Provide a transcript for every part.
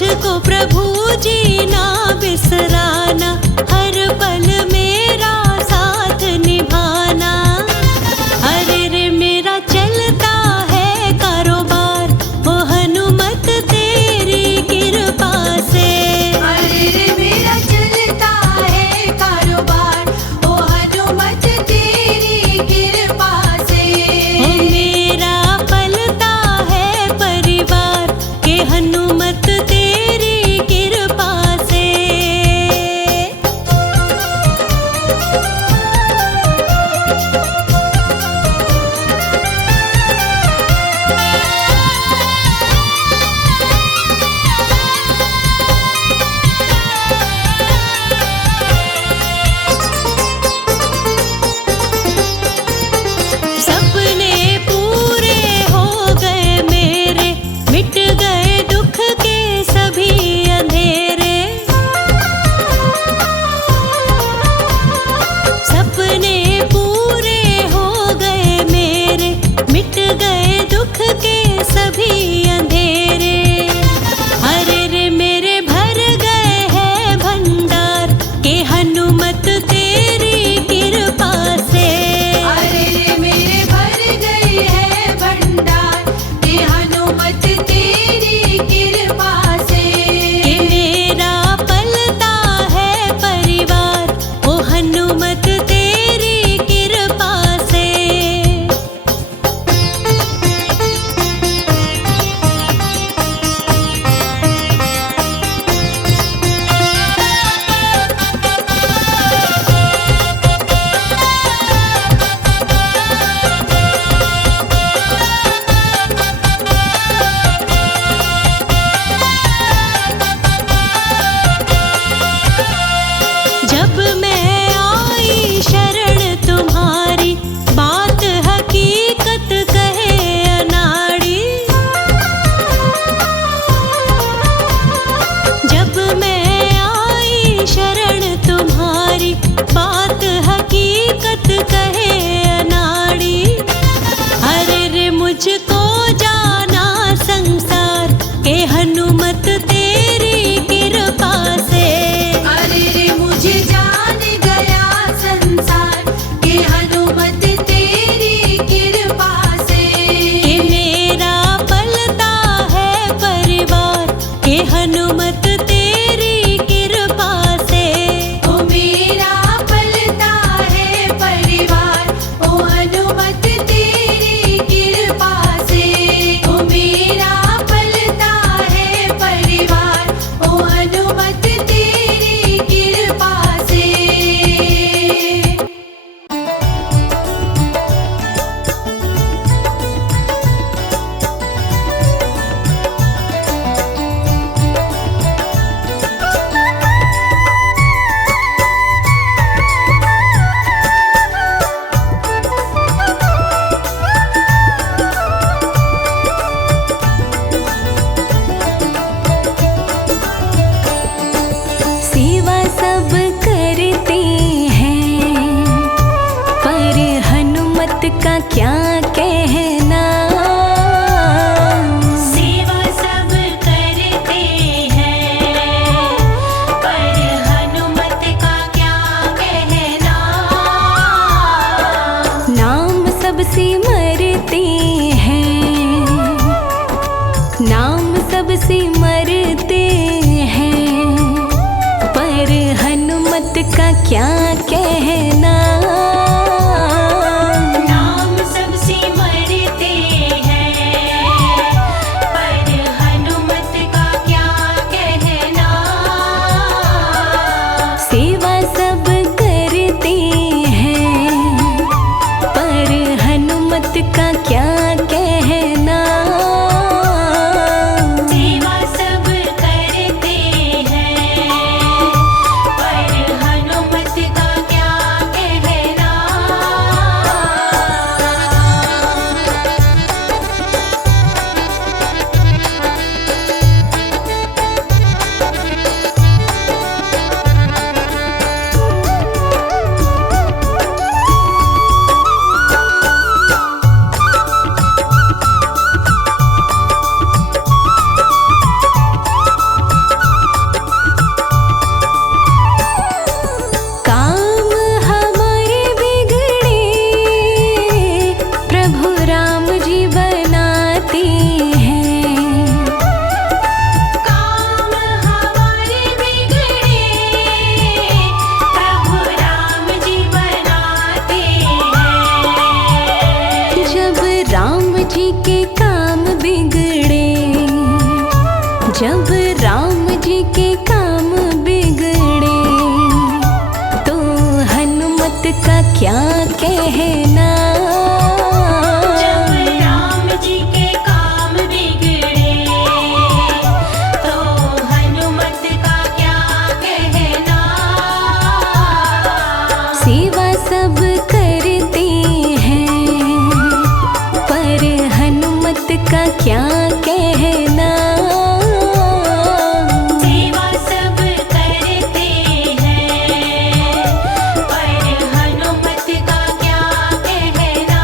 मुझको प्रभु जी ना बिसराना, हर पल मेरा साथ निभाना। अरे रे मेरा चलता है कारोबार, ओ हनुमत तेरी कृपा से। अरे रे मेरा चलता है कारोबार, ओ हनुमत तेरी कृपा से। ओ मेरा पलता है परिवार, के हनुमत तेरी कृपा से। सपने पूरे हो गए मेरे, मिट गए दुख के सभी अंधेरे। सपने पूरे हो गए मेरे, मिट गए दुख के सभी अंधेरे। अरे रे मेरे भर गए हैं भंडार, के हनुमत तेरी कृपा से। अरे रे मेरे भर गए हैं भंडार, के हनुमत तेरी कृपा से। कि मेरा पलता है परिवार, ओ हनुमत तेरी कृपा से। जब मैं आई शरण तुम्हारी, बात हकीकत कहे अनाड़ी। जब मैं आई शरण तुम्हारी, बात हकीकत कहे अनाड़ी। अरे रे मुझको जाना संसार, के हनुमत तेरी कृपा से। अरे रे मुझे जान गया संसार, के हनुमत तेरी कृपा से। कि मेरा पलता है परिवार, के हनुमत तेरी कृपा से। ओ मेरा पलता है परिवार, ओ हनुमत तेरी कृपा से। ओ मेरा पलता है परिवार, ओ हनुमत तेरी कृपा से। सेवा सब करते हैं, पर हनुमत का क्या कहना। सेवा सब करते हैं, पर हनुमत का क्या कहना। नाम सब सिमरते हैं, नाम सब सिमरते हैं, पर हनुमत का क्या कहना। नाम सब सिमरते हैं, पर हनुमत का क्या कहना। सेवा सब करते हैं, पर हनुमत का क्या कहना। सेवा सब करते हैं, पर हनुमत का क्या कहना। जब राम जी के काम बिगड़े तो हनुमत का क्या कहना। जब राम जी के काम बिगड़े तो हनुमत का क्या कहना। सेवा सब करते हैं पर हनुमत का क्या कहना। सेवा सब करते हैं पर हनुमत का क्या कहना।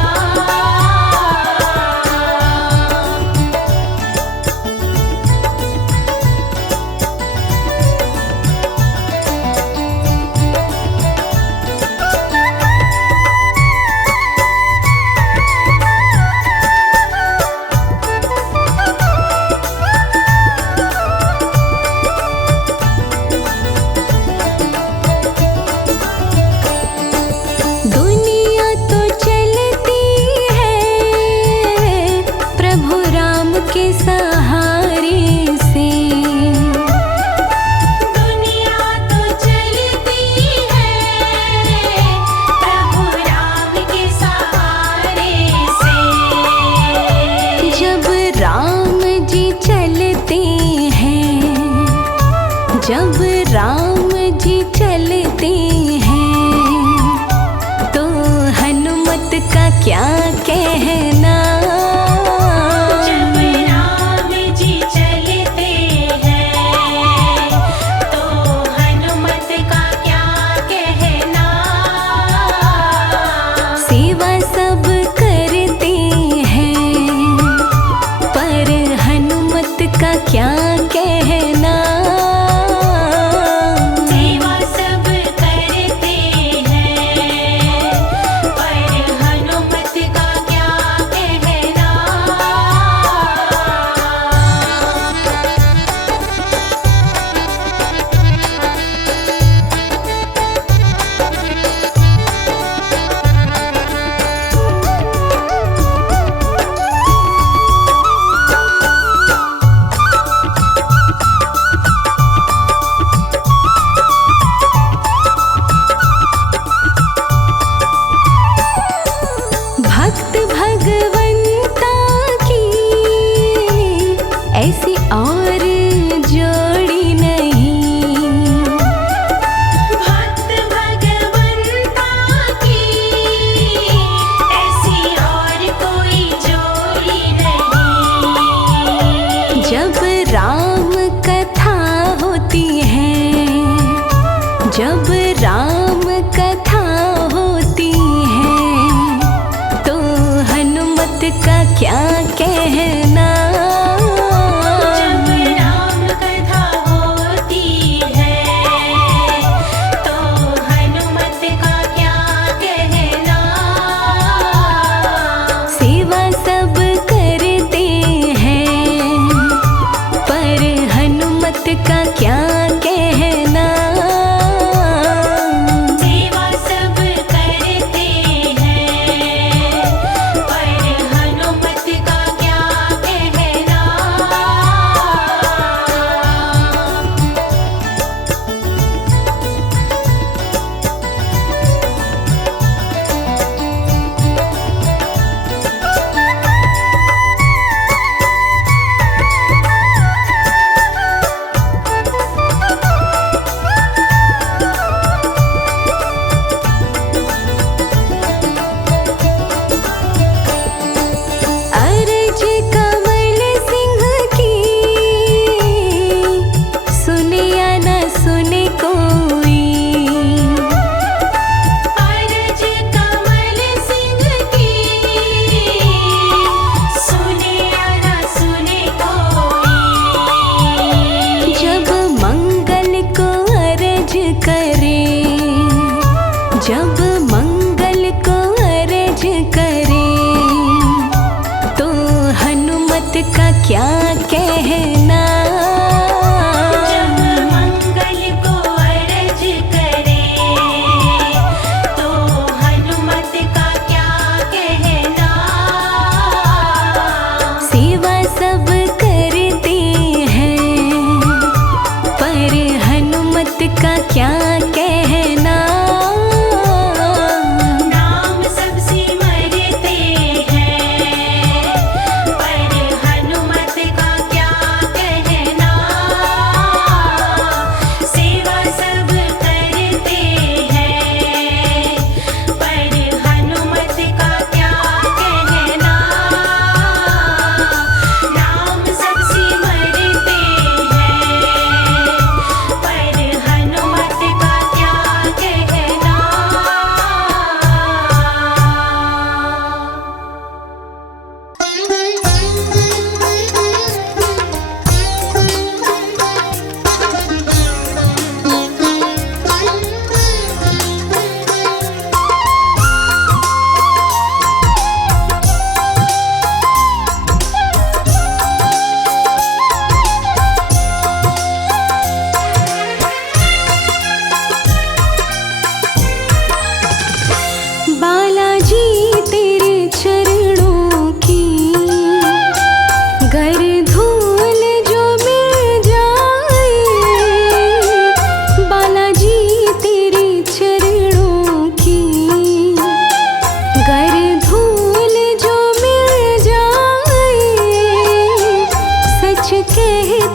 दुनिया तो चलती है प्रभु राम के सहारे से। दुनिया तो चलती है प्रभु राम के सहारे से। जब राम जी चलते हैं जब राम जी चलते हैं तो हनुमत का क्या कहना। जब राम जी चलते हैं तो हनुमत का क्या कहना। सेवा सब करते हैं पर हनुमत का क्या कहना। सेवा सब करते हैं पर हनुमत का क्या कहना।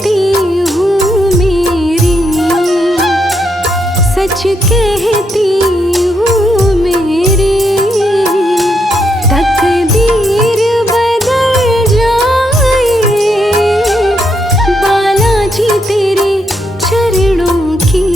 कहती हूँ मेरी, सच कहती हूँ मेरी, तकदीर बदल जाए बालाजी तेरे चरणों की।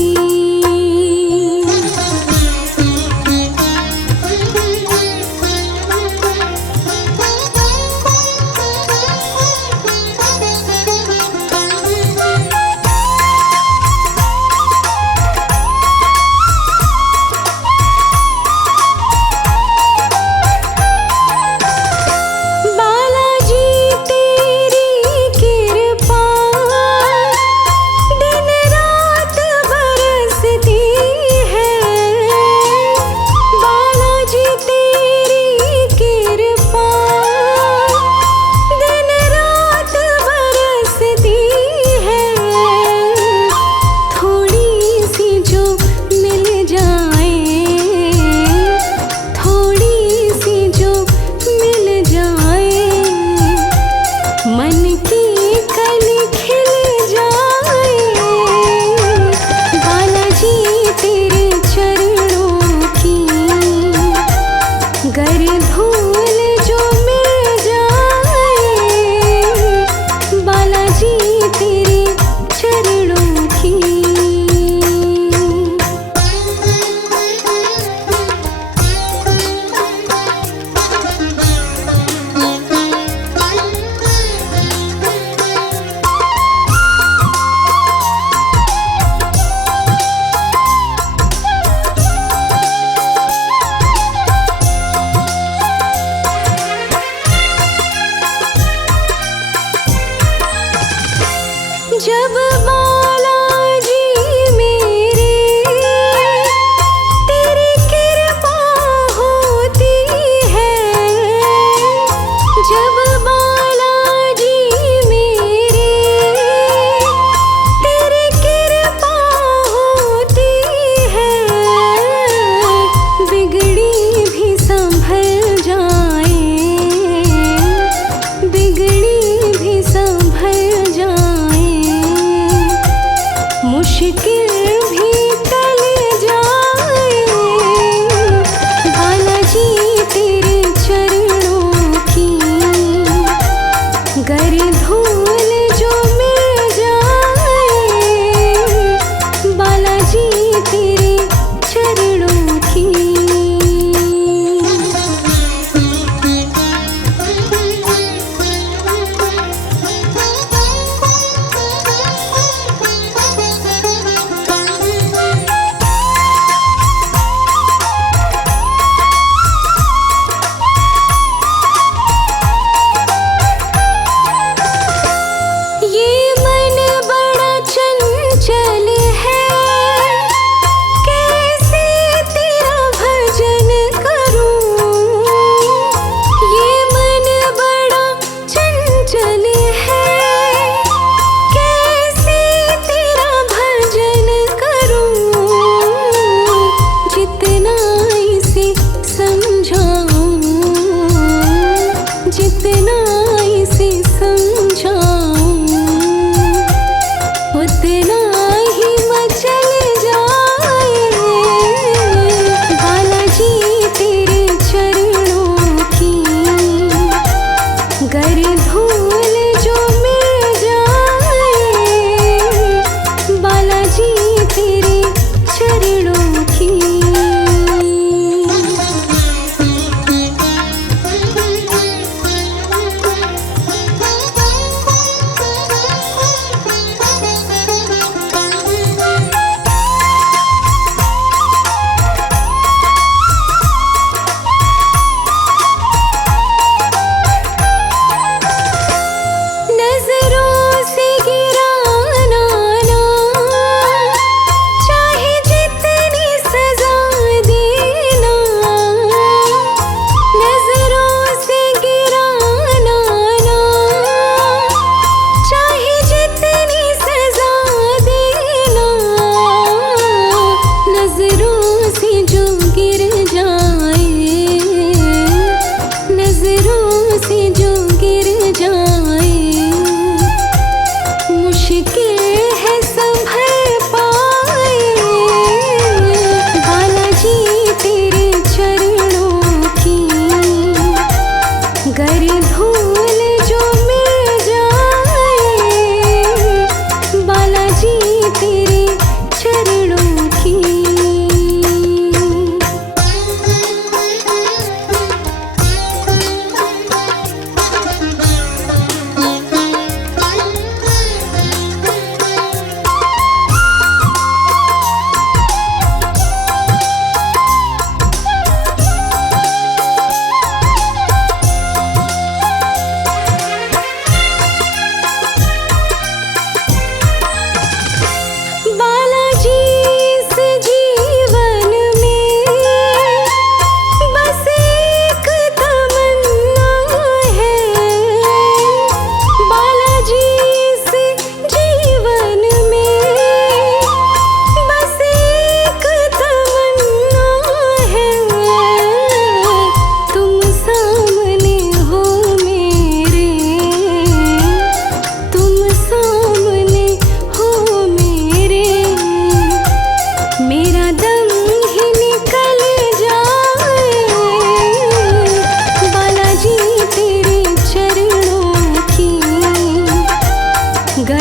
जब बालाजी मेरे तेरी कृपा होती है, जब बालाजी मेरे तेरी कृपा होती है, बिगड़ी भी संभल जाए, बिगड़ी भी संभल जाए।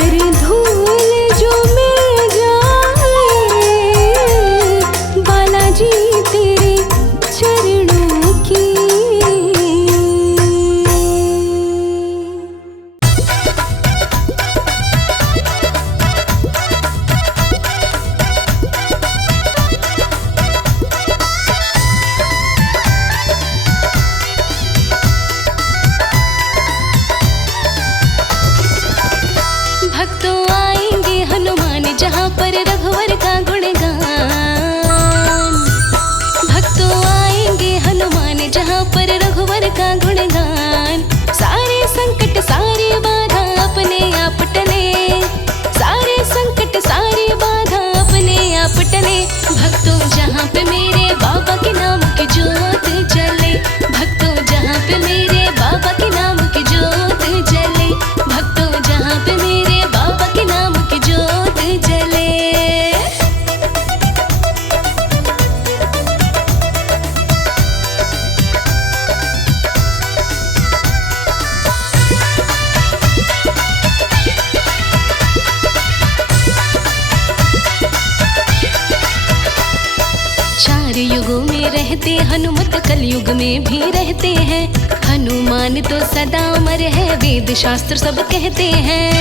पर धूल जो मिल जाए बालाजी तेरे चरणों की। भक्तों आएंगे हनुमान जहाँ पर रघुवर का गुणगान। भक्तों आएंगे हनुमान जहाँ पर रघुवर का गुणगान। सारे संकट सारी बाधा अपने आप टले, सारे संकट सारी बाधा अपने आप टले। भक्तों जहाँ पे मेरे बाबा के नाम की ज्योत जले, भक्तों जहाँ पे मेरे बाबा के नाम की ज्योत जले, भक्तों जहाँ पे मेरे बाबा के नाम की ज्योत जले। चार युगों में रहते हनुमत, कलयुग में भी रहते हैं। हनुमान तो सदा अमर है, वेद शास्त्र सब कहते हैं।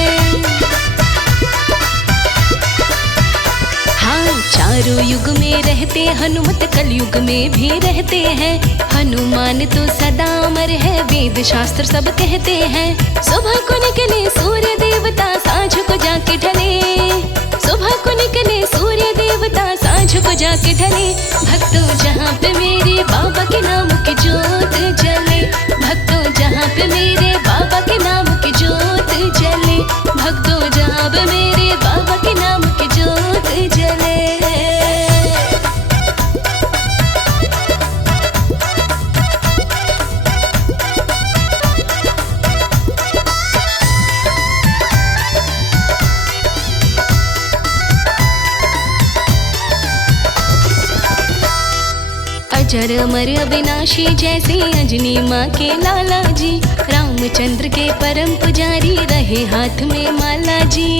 हाँ, चारों युग में रहते हनुमत, कलयुग में भी रहते हैं। हनुमान तो सदा अमर है, वेद शास्त्र सब कहते हैं। सुबह को निकले सूर्य देवता, सांझ को जाके ढले, सुबह को निकले सूर्य देवता, सांझ को जाके ढले। भक्तों जहाँ पे मेरे बाबा के नाम की ज्योत जले, भक्तों जहाँ पे मेरे बाबा के नाम की ज्योत जले, भक्तों जहाँ पे मेरे बाबा के नाम की ज्योत जले। अजर अमर अविनाशी जैसे अंजनी माँ के लाला जी, रामचंद्र के परम पुजारी रहे हाथ में माला जी।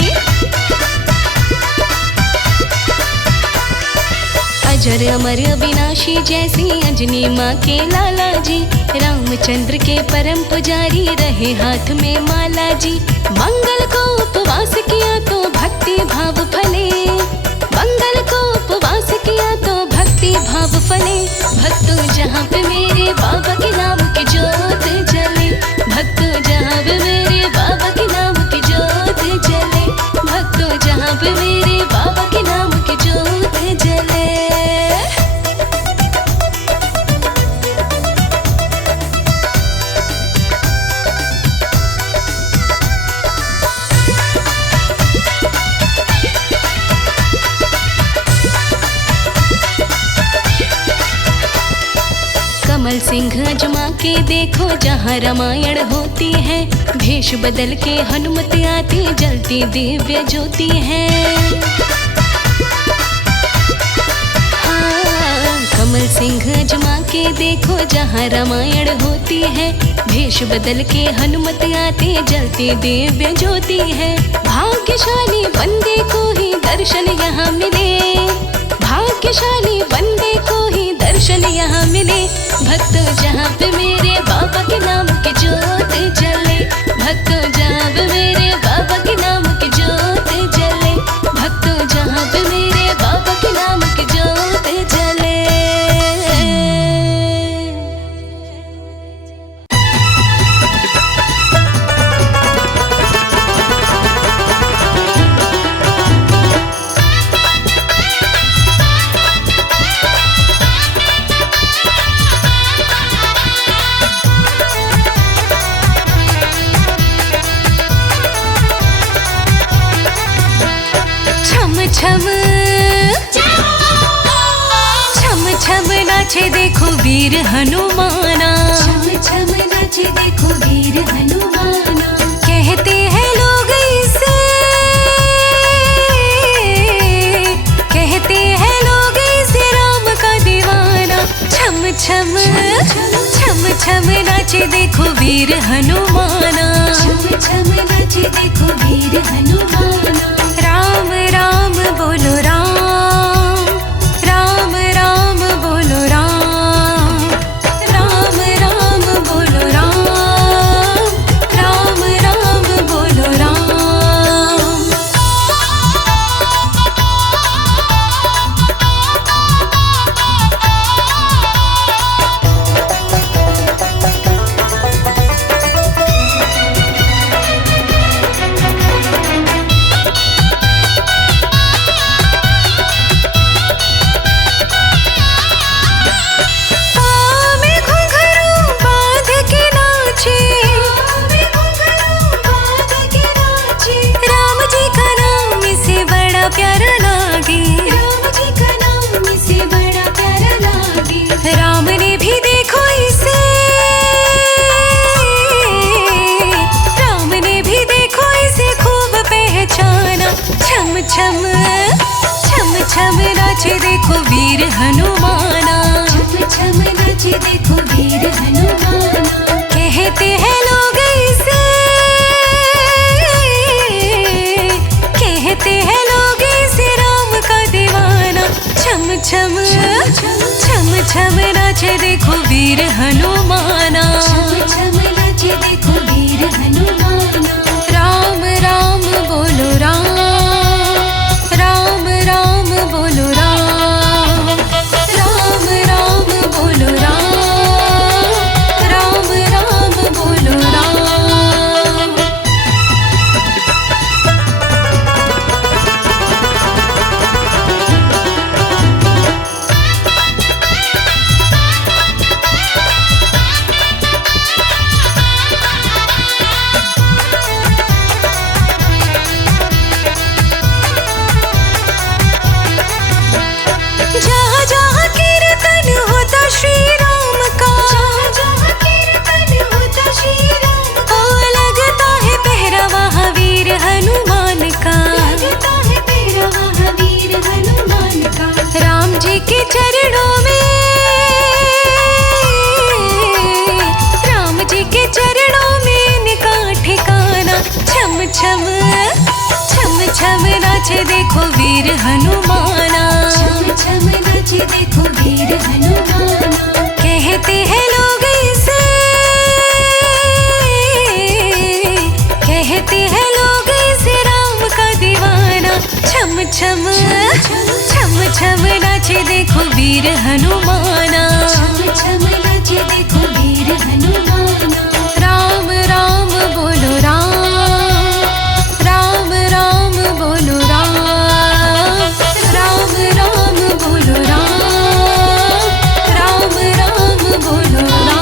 अजर अमर अविनाशी जैसे अंजनी माँ के लाला जी, रामचंद्र के परम पुजारी रहे हाथ में माला जी। मंगल को उपवास किया तो भक्ति भाव फले, मंगल को उपवास किया तो भक्ति भाव फले। भक्तों जहाँ पे मेरे बाबा के नाम की ज्योत जले, भक्तों जहाँ पे मेरे बाबा के नाम की ज्योत जले, भक्तों जहाँ पे मेरे बाबा के नाम की ज्योत जले। कमल सिंह अजमा के देखो जहाँ रामायण होती है, भेष बदल के हनुमत आती जलती दिव्य ज्योति है। हाँ, कमल सिंह अजमा के देखो जहाँ रामायण होती है, भेष बदल के हनुमत आती जलती दिव्य ज्योति है। भाग्यशाली बंदे को ही दर्शन यहाँ मिले, भाग्यशाली बंदे को ही दर्शन यहाँ मिले। भक्तों जहाँ पे मेरे बाबा के नाम की ज्योत जले, भक्तों जहाँ पे मेरे बाबा के नाम की ज्योत जले, भक्तों जहाँ पे मेरे बाबा के नाम की ज्योत जले। छम छम छम नाचे देखो वीर हनुमाना, छम छम नाचे देखो वीर हनुमाना। कहते हैं लोग इसे, कहते हैं लोग इसे राम का दीवाना। छम छम छम छम नाचे देखो वीर हनुमाना, छम छम नाचे देखो वीर हनुमाना। राम राम बोलो राम, राम राम बोलो राम, राम राम बोलो राम, राम राम बोलो राम। राम ने भी देखो इसे, राम ने भी देखो इसे खूब पहचाना। छम छम छम छम नाचे देखो वीर हनुमाना, छम छम नाचे देखो वीर हनुमाना। कहते हैं लोग इसे, कहते हैं लोग इसे राम का दीवाना। छम छम छम छम नाचे देखो वीर हनुमाना, छम छम नाचे देखो वीर हनुमाना। राम राम बोलो राम, राम राम बोलो राम, राम राम बोलो राम, राम राम बोलो राम। जहाँ जहाँ कीर्तन होता श्री राम का, जहाँ जहाँ कीर्तन होता श्री राम का, ओ लगता है पहरा वहाँ वीर हनुमान का। लगता है पहरा वहाँ वीर हनुमान का। राम जी के चरणों में, राम जी के चरणों में इनका ठिकाना। छम छम छम छम नाचे देखो वीर हनुमाना, छम छम नाचे देखो वीर हनुमाना। कहते हैं लोग इसे, कहते हैं लोग इसे राम का दीवाना। छम छम छम छम नाचे देखो वीर हनुमाना, छम छम नाचे देखो वीर हनुमाना। राम राम बोलो राम, राम राम बोलो राम, राम राम बोलो राम, राम राम बोलो राम।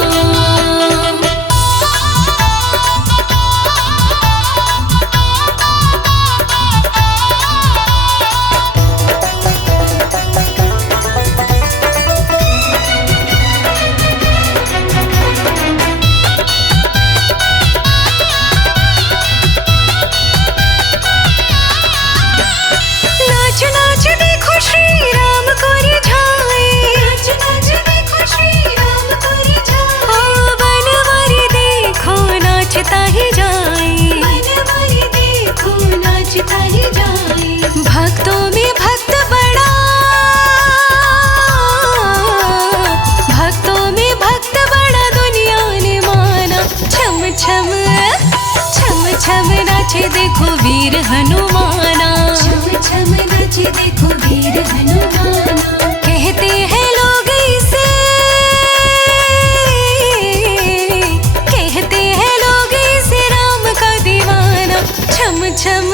नाच नाच देखो श्री राम को रिझाए, नाच नाच देखो श्री राम को रिझाए। ओ बनवारी देखो नाचता ही जाए, बनवारी देखो नाचता ही जाए। भक्तों में भक्त बड़ा, भक्तों में भक्त बड़ा दुनिया ने माना। छम छम छम छम नाचे देखो वीर हनुमाना, छम छम नाचे देखो वीर हनुमाना। कहते हैं लोग इसे, कहते हैं लोग इसे राम का दीवाना। छम छम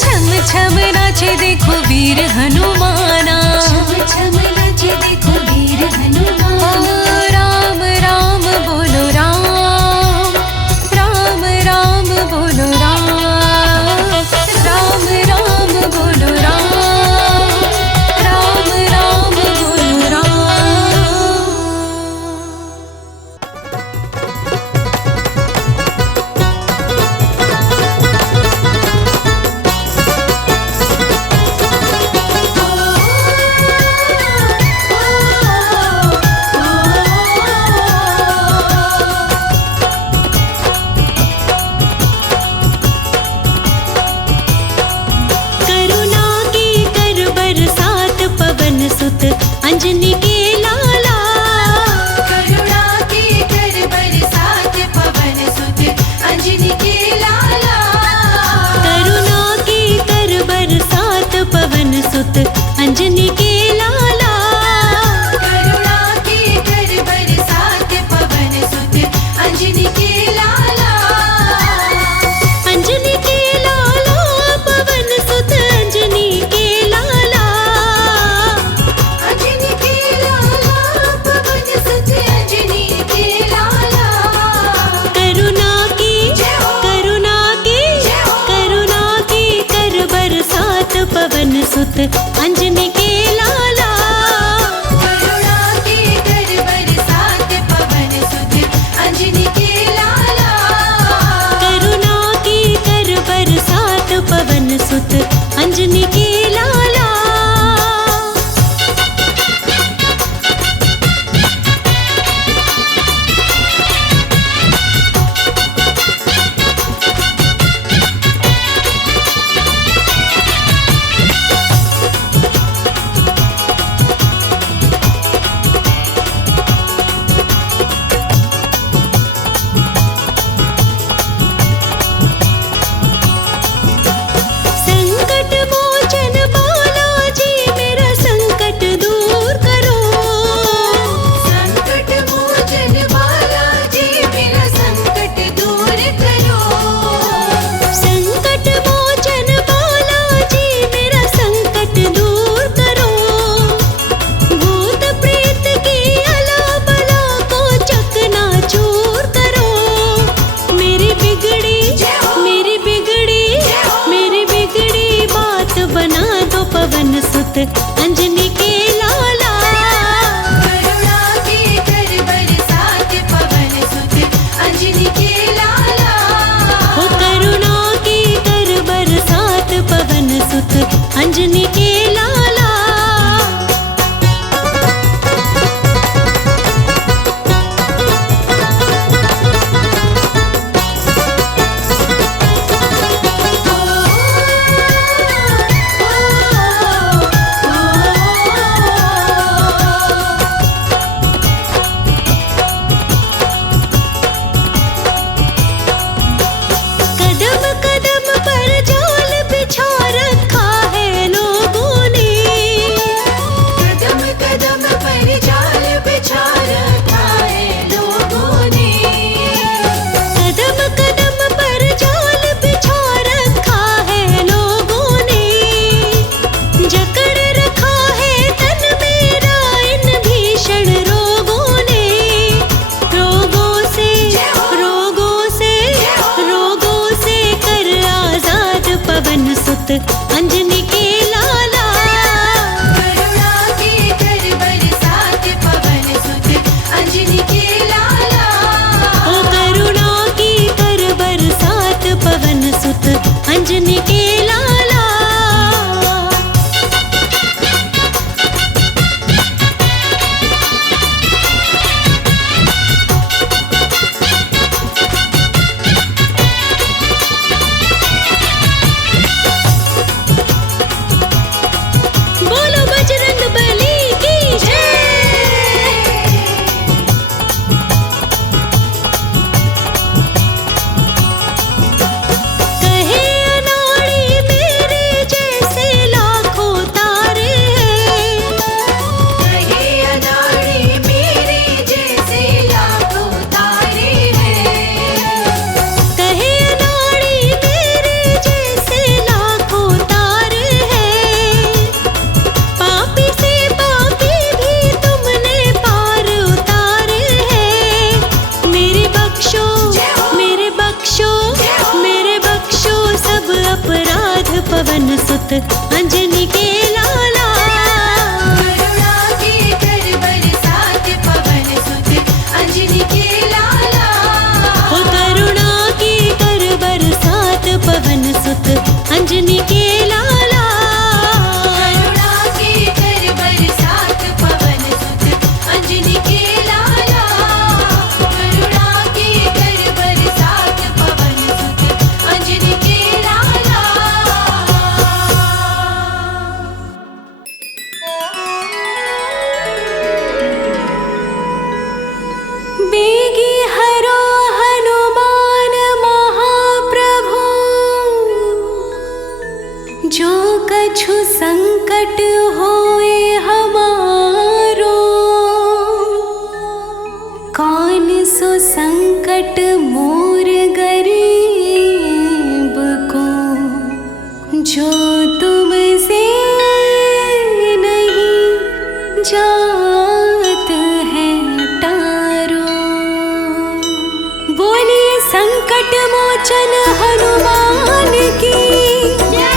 छम छम नाचे देखो वीर हनुमाना, छम छम नाचे देखो वीर हनुमाना। ओ राम राम बोलो राम, राम राम बोलो राम, राम राम बोलो राम, राम राम बोलो राम। ओ सुत अंजनी के लाला। करुणा के कर बरसात पवन सुत अंजनी के लाला। करुणा की कर बरसात पवन सुत अंजनी के लाला। संकट मोचन बालाजी मेरा संकट दूर करो। संकट मोचन बालाजी मेरा संकट दूर करो। संकट मोचन बालाजी मेरा संकट दूर करो। भूत प्रेत की अला बला को चकनाचूर करो। मेरी बिगड़ी बात बना दो पवन सुत अंजनी के लाला। करुणा के कर बरसात पवन सुत अंजनी के लाला। हो करुणा की कर बरसात पवन सुत अंजनी के लाला। कदम कदम पर जाल बिछा रखा है लोगों ने। कदम कदम पर जाल बिछा रखा है लोगों ने। कदम कदम पर जाल बिछा रखा है लोगों ने। जकड़ रखा है तन मेरा इन भीषण रोगों ने। रोगों से कर आजाद पवन सुत अंजनी के लाला। करुणा के कर बरसात पवन सुत अंजनी के लाला। ओ करुणा की कर बरसात पवन सुत अंजनी के लाला। बोलो बजरंग बली की जय। कहे अनाड़ी मेरे जैसे लाखों तारे हैं। कहे अनाड़ी मेरे जैसे लाखों तारे हैं। कहे अनाड़ी मेरे जैसे लाखों तारे हैं। पापी से पापी भी तुमने पार उतारे हैं। मेरे बख्शो सब अपराध पवन सुत अंजनी के लाला। करुणा के कर बरसात पवन सुत अंजनी के लाला। हो करुणा की कर बरसात पवन सुत अंजनी के लाला। करुणा के कर बरसात पवन सुत अंजनी के लाला। करुणा के कर बरसात पवन सुत अंजनी के लाला। बेगी हरो हनुमान महाप्रभु। जो कछु संकट होए हमारो। कौन सो संकट मोर गरीब को। जो तुमसे नहीं जात है टारो। बोलिए संकट मोचन हनुमान की जय।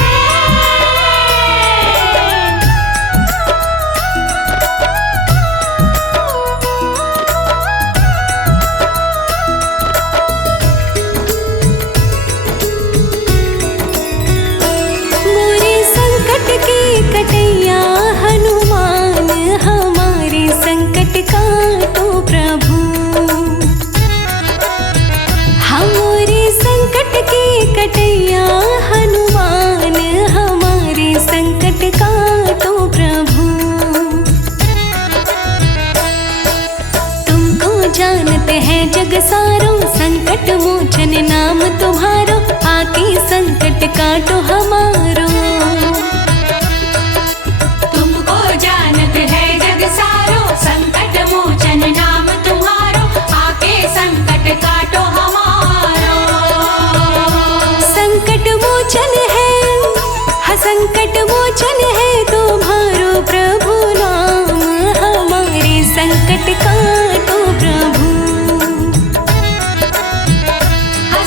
मोचन है तुम्हारो प्रभु नाम, हमारे संकट काटो प्रभु।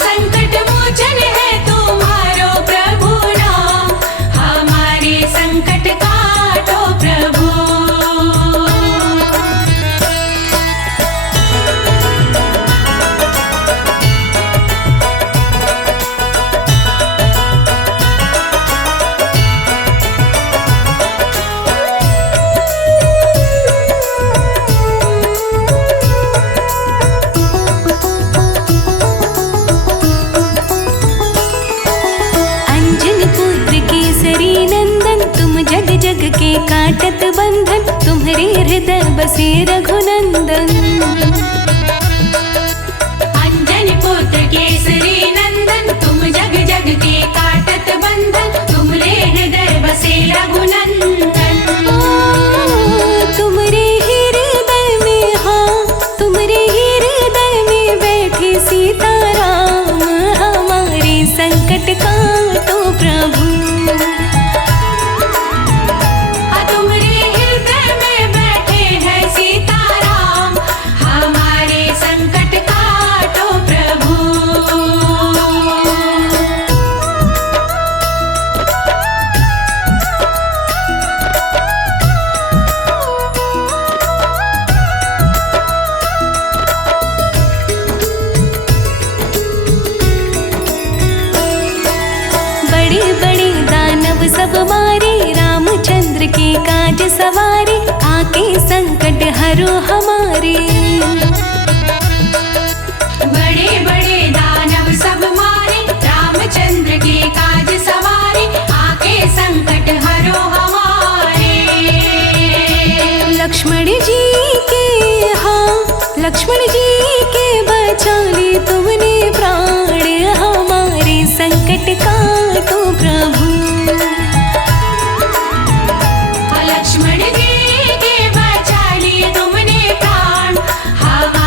संकट मोचन है तुम्हारो प्रभु नाम, हमारे संकट काटो प्रभु। जग जग के काटत बंधन, तुम्हारे हृदय बसे रघुनंदन। अंजन पुत्र केसरी नंदन, तुम जग जग के काटत बंधन, तुमरे हृदय बसे रघुनंदन। तुम्हारे हृदय में, हाँ तुम्हारे हृदय में बैठे सीताराम, हमारे संकट काटो प्रभु। सब मारे रामचंद्र के काज सवारे, आके संकट हरो हमारे। बड़े बड़े दानव सब मारे, रामचंद्र के काज सवारे, आके संकट हरो हमारे। लक्ष्मण जी के, हाँ लक्ष्मण जी के बचा ली तुमने प्राण, हमारे संकट काटो प्रभु। लक्ष्मण जी के बचा लिए तुमने प्राण, हमारे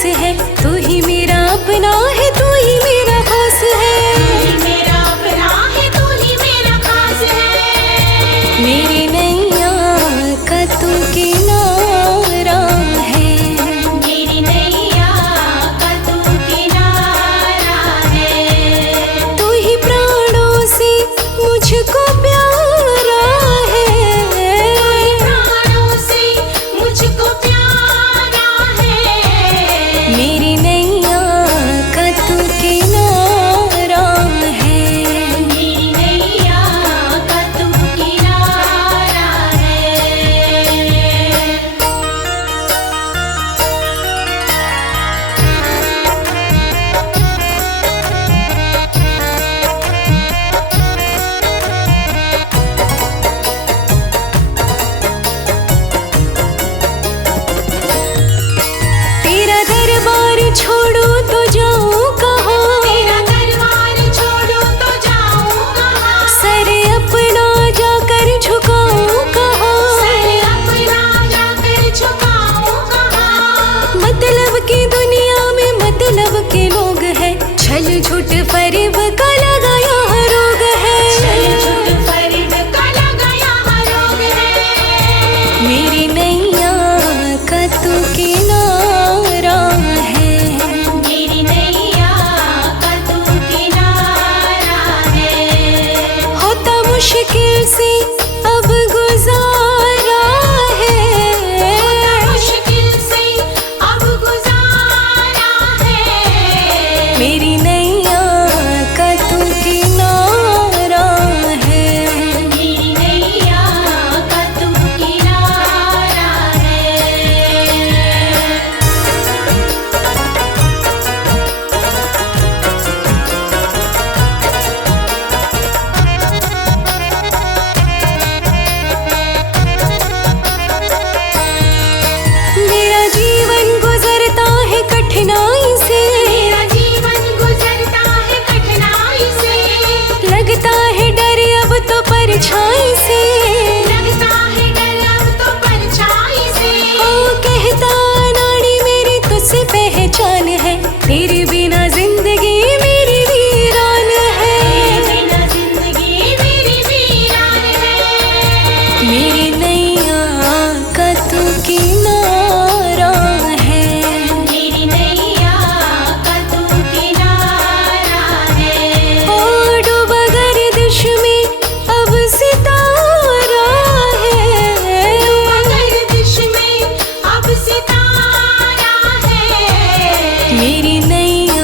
पास है, तू ही मेरा अपना है, तू ही मेरा खास है। मेरा अपना है, तू ही मेरा खास है। मेरी नैया का तू किनारा है, मेरी नैया का तू किनारा है। तू ही प्राणों से मुझको प्यारा है, प्राणों से मुझको प्यारा है। मेरी नैया का तू किनारा है। मेरी नैया का तू किनारा है। तेरा दरबार छोड़ो तो जाऊं कहाँ, तेरा दरबार छोड़ो तो जाऊं कहाँ। सर अपना जाकर झुकाऊं कहाँ। सर अपना जाकर झुकाऊं कहाँ। मतलब की दुनिया में मतलब के लोग हैं, छल झूठ फरेब का लगाया रोग है। चल झूठ फरेब का लगाया रोग है। मेरी नैया का तू किनारा है, मेरी नैया का तू किनारा है। होता मुश्किल से अब गुजारा है। मुश्किल से अब गुजारा है। मेरी नैया का तू किनारा है। मेरी नैया का तू किनारा है। मेरा जीवन गुजरता है कठिनाई से, मेरा जीवन गुजरता है कठिनाई से। लगता है डर अब तो परछाई से। लगता है डर अब तो परछाई से। ओ कहता नाड़ी मेरी तुझसे पहचान है, तेरे बिना जिंदगी मेरी वीरान है। बिना जिंदगी मेरी वीरान है। मेरी नैया का तू किनारा है, मेरी नैया का तू किनारा है। ओ डूबा गर्दिश में अब सितारा है। गर्दिश में अब सितारा है। मेरी नैया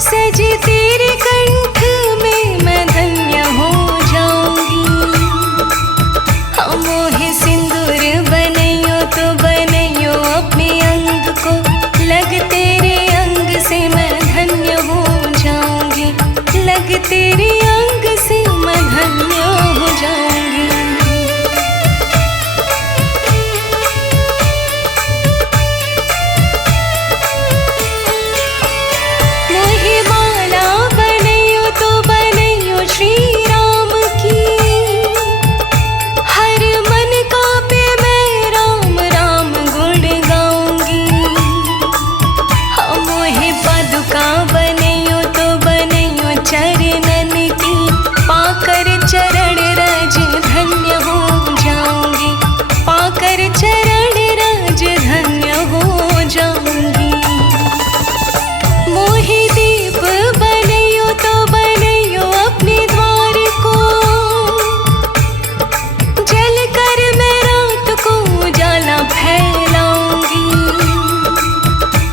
सज तेरे कंठ में मैं धन्य हो जाऊंगी। हाँ मोहे सिंदूर बनैयो तो बनैयो अपने अंग को, लग तेरे अंग से मैं धन्य हो जाऊंगी, लग तेरे अंग से मैं धन्य हो जाऊंगी। मोहे माला बनैयो तो बनैयो श्री राम की, हर मन का पे मैं राम राम गुण गाऊंगी। हाँ मोहे पादुका बनैयो तो बनैयो चरणन की, पाकर चरण रज धन्य हो जाऊंगी, पाकर चरण रज धन्य हो जाऊंगी। मोहे दीप बनैयो तो बनैयो अपने द्वार को, जल कर मैं रात को उजाला फैलाऊंगी।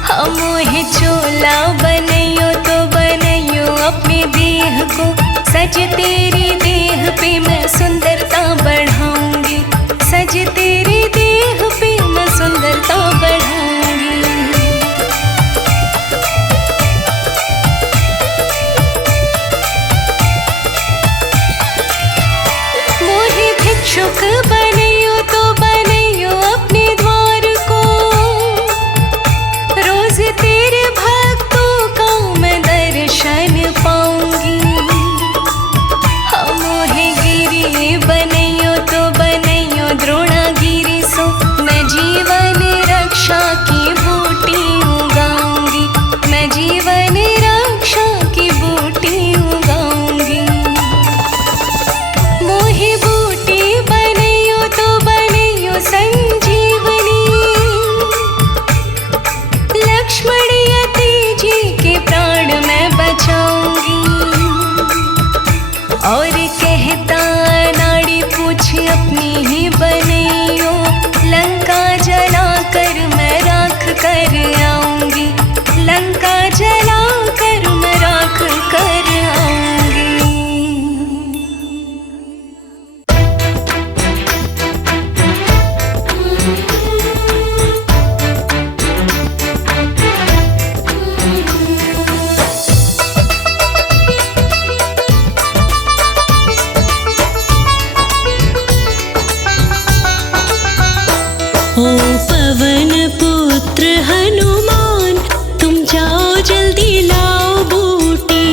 हाँ मोहे चोला बनैयो तो बनैयो अपने देह को, सज तेरी देह पे मैं सुंदरता बढ़ाऊंगी, सज तेरी देह पे मैं सुंदरता बढ़ाऊंगी। मोहे भिक्षुक बनैयो तो बनैयो अपने द्वार को, रोज तेरे भक्तों का मैं दर्शन पाऊंगी। हाँ मोहे गिरी बनैयो तो बनैयो द्रोणागिरी सो, मैं जीवन रक्षा की बूटी उगाऊंगी, मैं जीवन रक्षा की बूटी उगाऊंगी। मोहे बूटी बनैयो तो बनैयो संजीवनी, लक्ष्मण यति जी के प्राण मैं बचाऊंगी। और कहता नाड़ी पूछ अपनी ही बनैयो, लंका जला कर मैं राख कर आऊंगी, लंका जला कर मैं राख कर आऊंगी। ओ पवन पुत्र हनुमान, तुम जाओ जल्दी लाओ बूटी।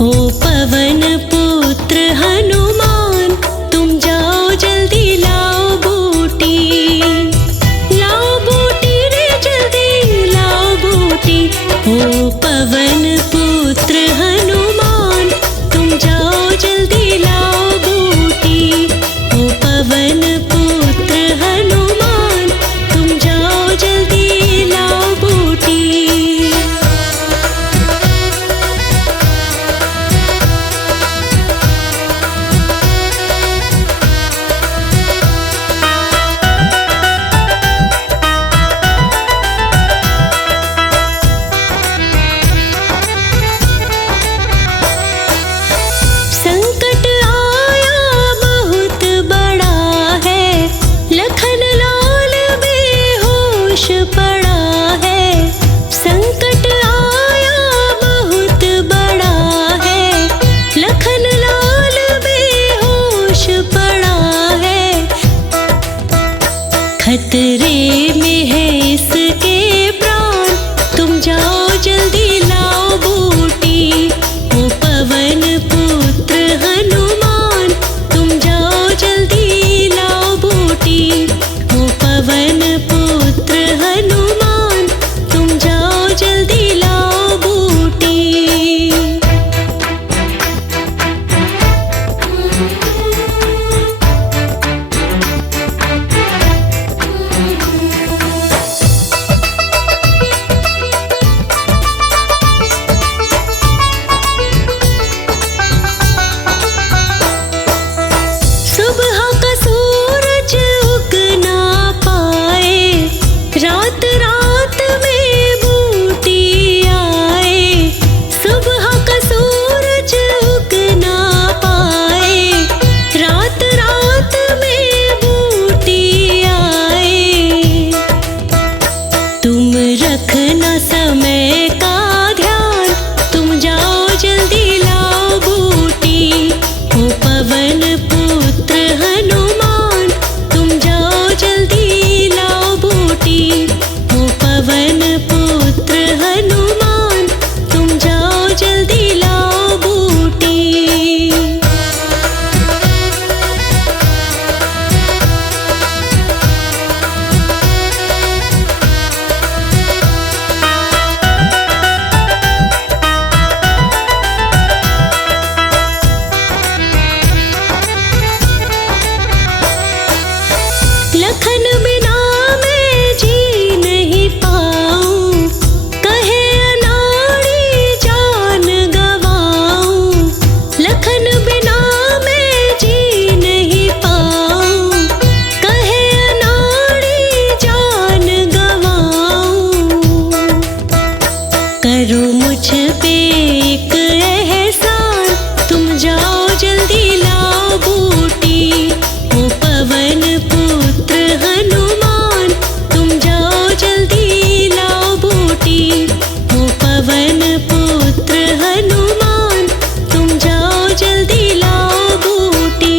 ओ पवन पुत्र हनुमान, तुम जाओ जल्दी लाओ बूटी। लाओ बूटी रे जल्दी लाओ बूटी। ओ पवन पुत्र हनुमान, तुम जाओ जल्दी लाओ बूटी। ओ पवन पुत्र हनुमान, तुम जाओ जल्दी लाओ बूटी। करो मुझ पे एक एहसान, तुम जाओ जल्दी लाओ बूटी। ओ पवन पुत्र हनुमान, तुम जाओ जल्दी लाओ बूटी। ओ पवन पुत्र हनुमान, तुम जाओ जल्दी लाओ बूटी।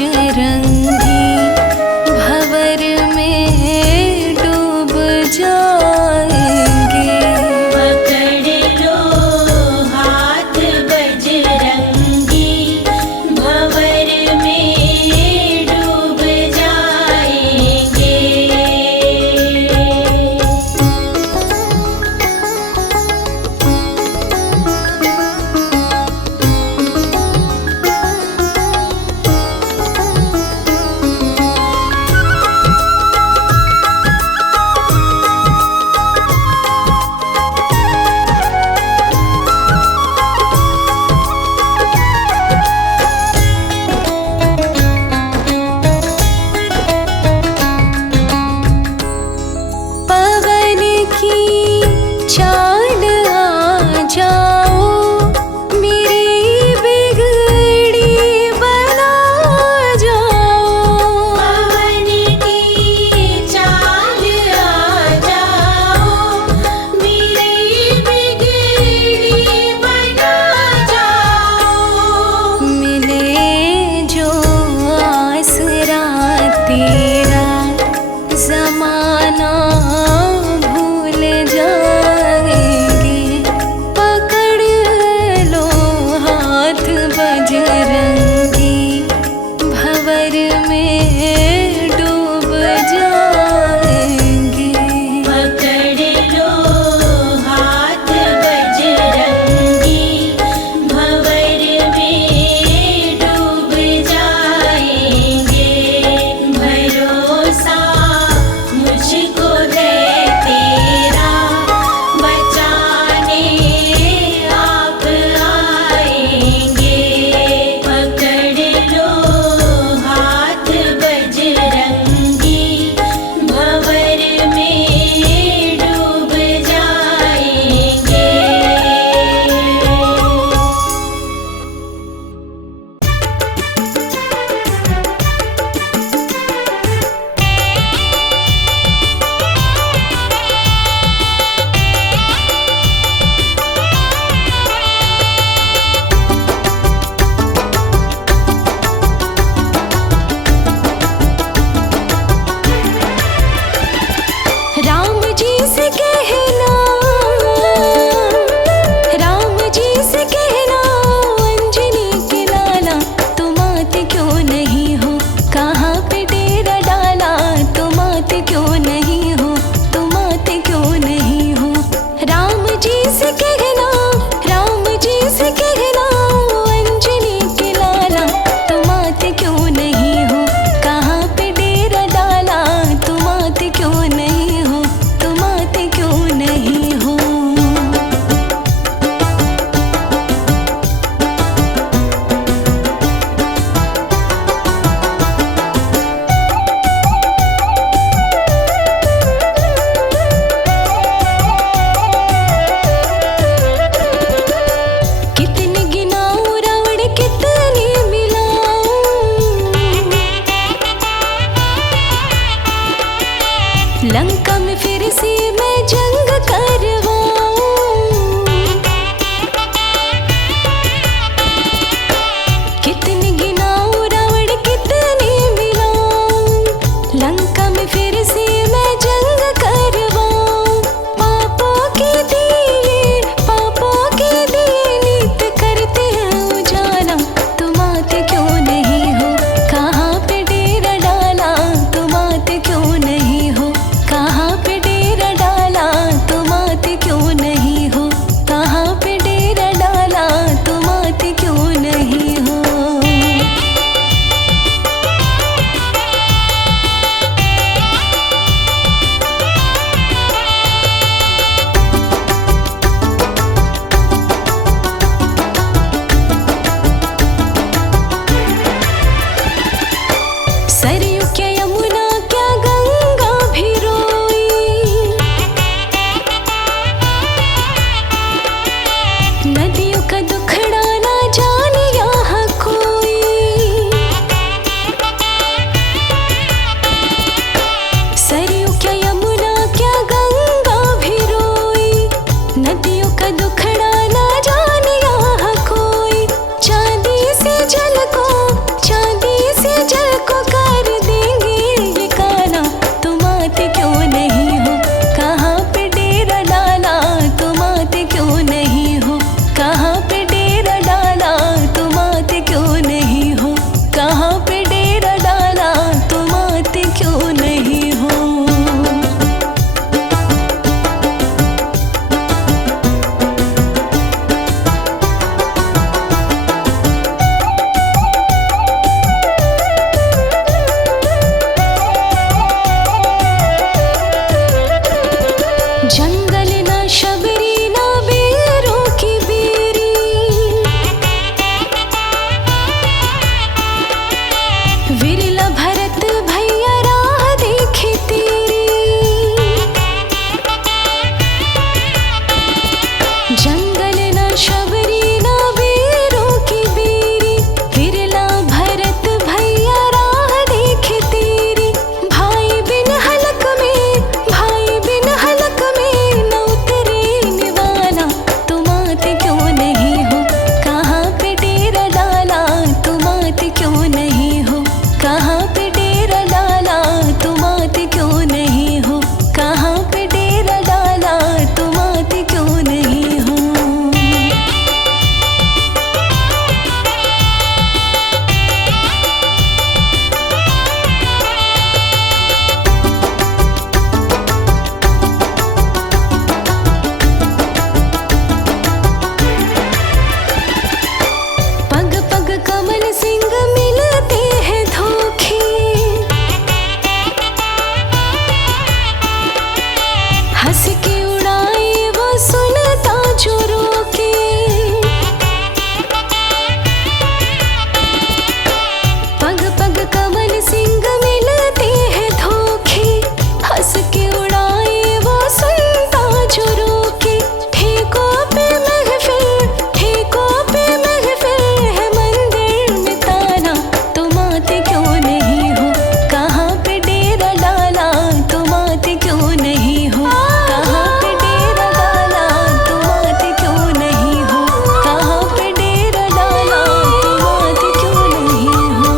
बजरंगी भंवर में डूब जाएंगे। पकड़ लो हाथ बजरंगी भंवर में डूब जाएंगे। पवन की चाल आ जाओ, मेरी बिगड़ी बना जाओ। पवन की चाल आ जाओ, मेरी बिगड़ी बना जाओ। मिले जो आसरा तेरा, जमाना भूल जाएंगे। पकड़ लो हाथ बजरंगी भंवर में डूब जाएंगे। पकड़ लो हाथ बजरंगी भंवर में डूब जाएंगे। भरोसा मुझको है तेरा, बचाने आप आएंगे। पकड़ लो हाथ बजरंगी भंवर में डूब जाएंगे। राम जी से कहना, राम जी से कहना, अंजनी के लाला तुम आते क्यों नहीं हो, कहाँ पे डेरा डाला, तुम आते क्यों नहीं हो, तुम आते क्यों नहीं हो। राम जी से कहना, राम जी से कहना, अंजनी के लाला तुम आते क्यों नहीं हो, कहाँ पे डेरा डाला, तुम आते क्यों नहीं हो, तुम आते क्यों नहीं हो। कितने गिनाऊं रावण कितने मिलाऊं, लंका में फिर से मैं जंग करवाऊं। कितने गिनाऊं रावण कितने मिलाऊं, लंका में फिर से मैं जंग करवाऊं। पापों के दिए, पापों के दिए नित करते हैं उजाला, तुम आते क्यों नहीं हो, कहाँ पे डेरा डाला, तुम आते क्यों नहीं हो, कहाँ पे डेरा डाला, तुम आते क्यों नहीं हो, कहाँ पे डेरा डाला, तुम आते क्यों नहीं हो। सरयू क्या यमुना क्या गंगा भी रोई, नदियों का दुखड़ा ना जाने यहाँ कोई। सरयू क्या यमुना क्या गंगा भी रोई, नदियों का दुखड़ा ना जाने यहाँ कोई। चांदी से जल को, चांदी से जल रावण सिंह मिलते हैं धोखे, हंस के उड़ाए वो सुनता जो रोके। ठेकों पे महफिल, ठेकों पे महफिल है मंदिर में ताला, तुम आते क्यों नहीं हो, कहाँ पे डेरा डाला, तुम आते क्यों नहीं हो, कहाँ पे डेरा डाला, तुम आते क्यों नहीं हो, कहाँ पे डेरा डाला, तुम आते क्यों नहीं हो।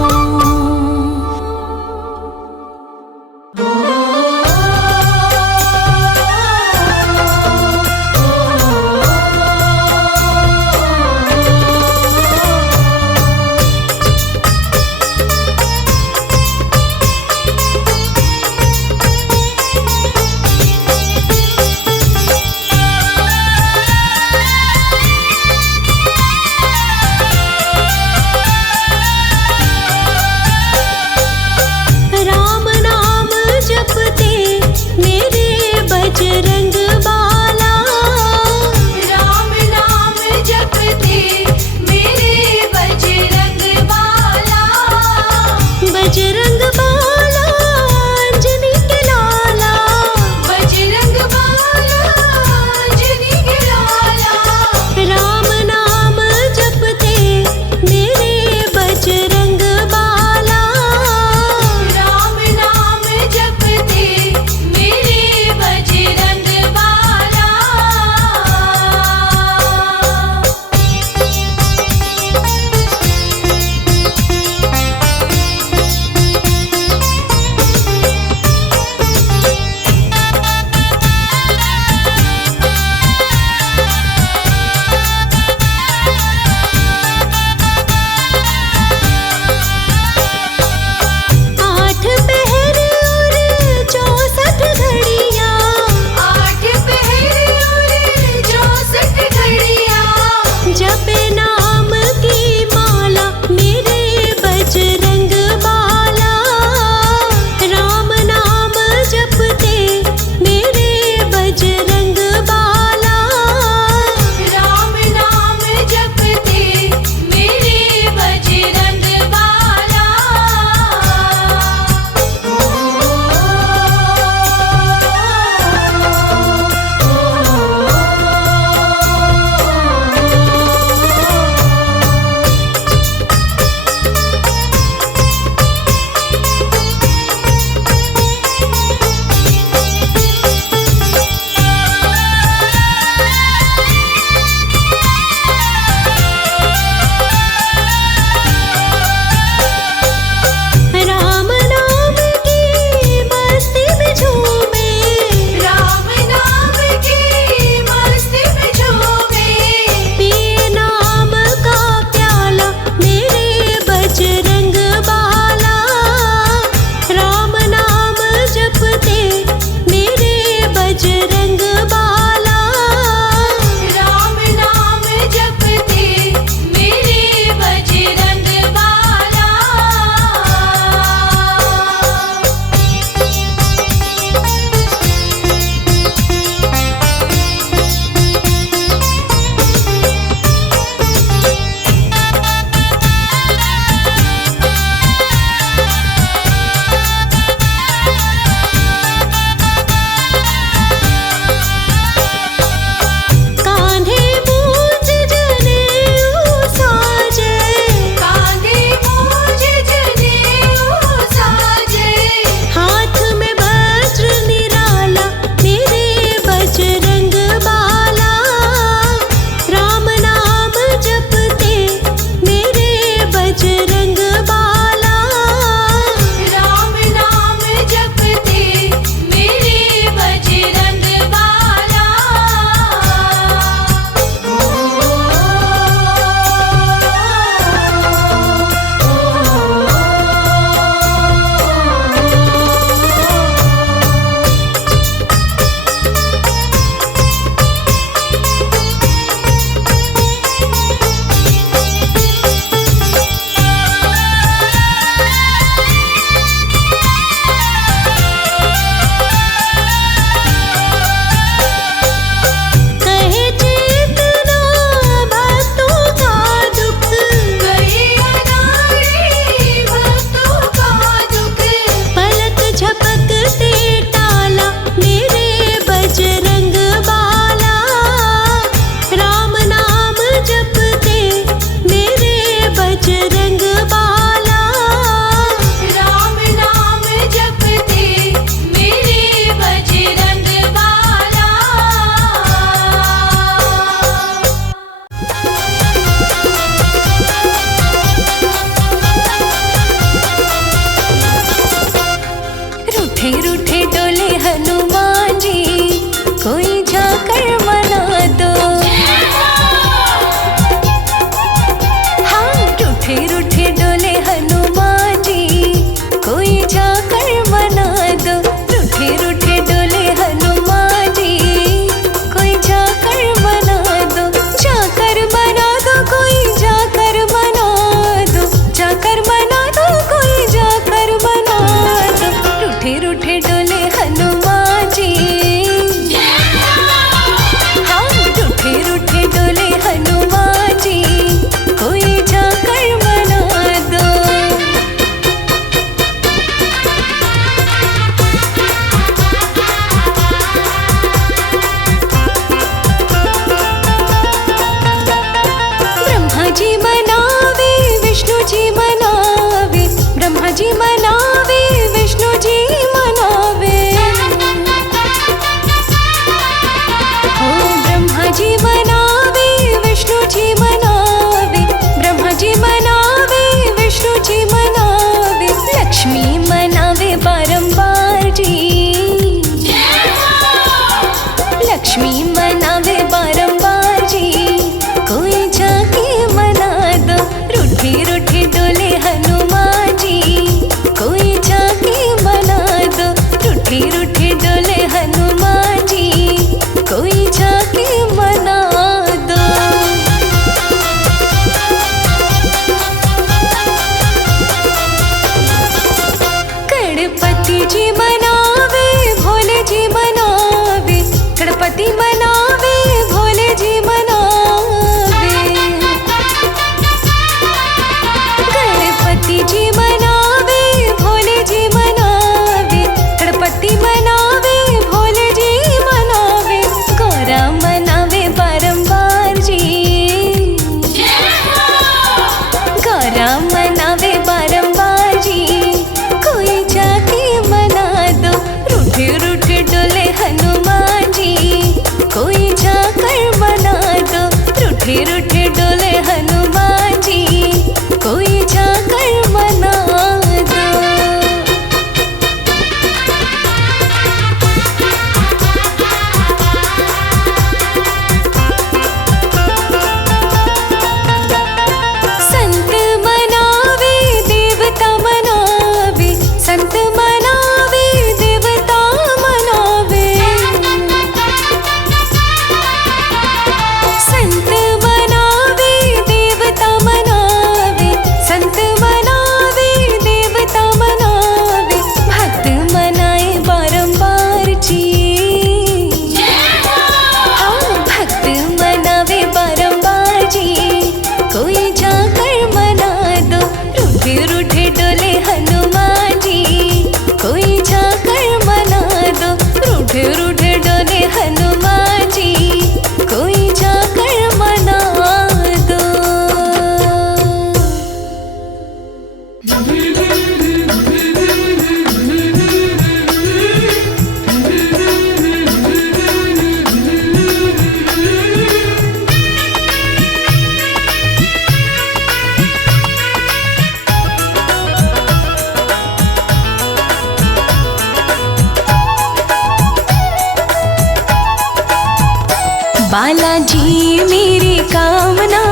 बालाजी मेरी कामना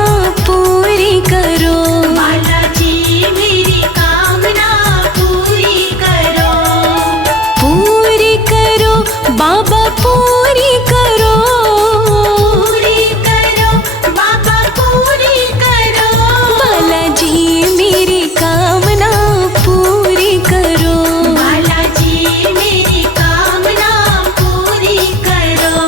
पूरी करो। बालाजी मेरी कामना पूरी करो। पूरी करो बाबा पूरी करो। पूरी करो बाबा पूरी करो। बालाजी मेरी कामना पूरी करो। बालाजी मेरी कामना पूरी करो।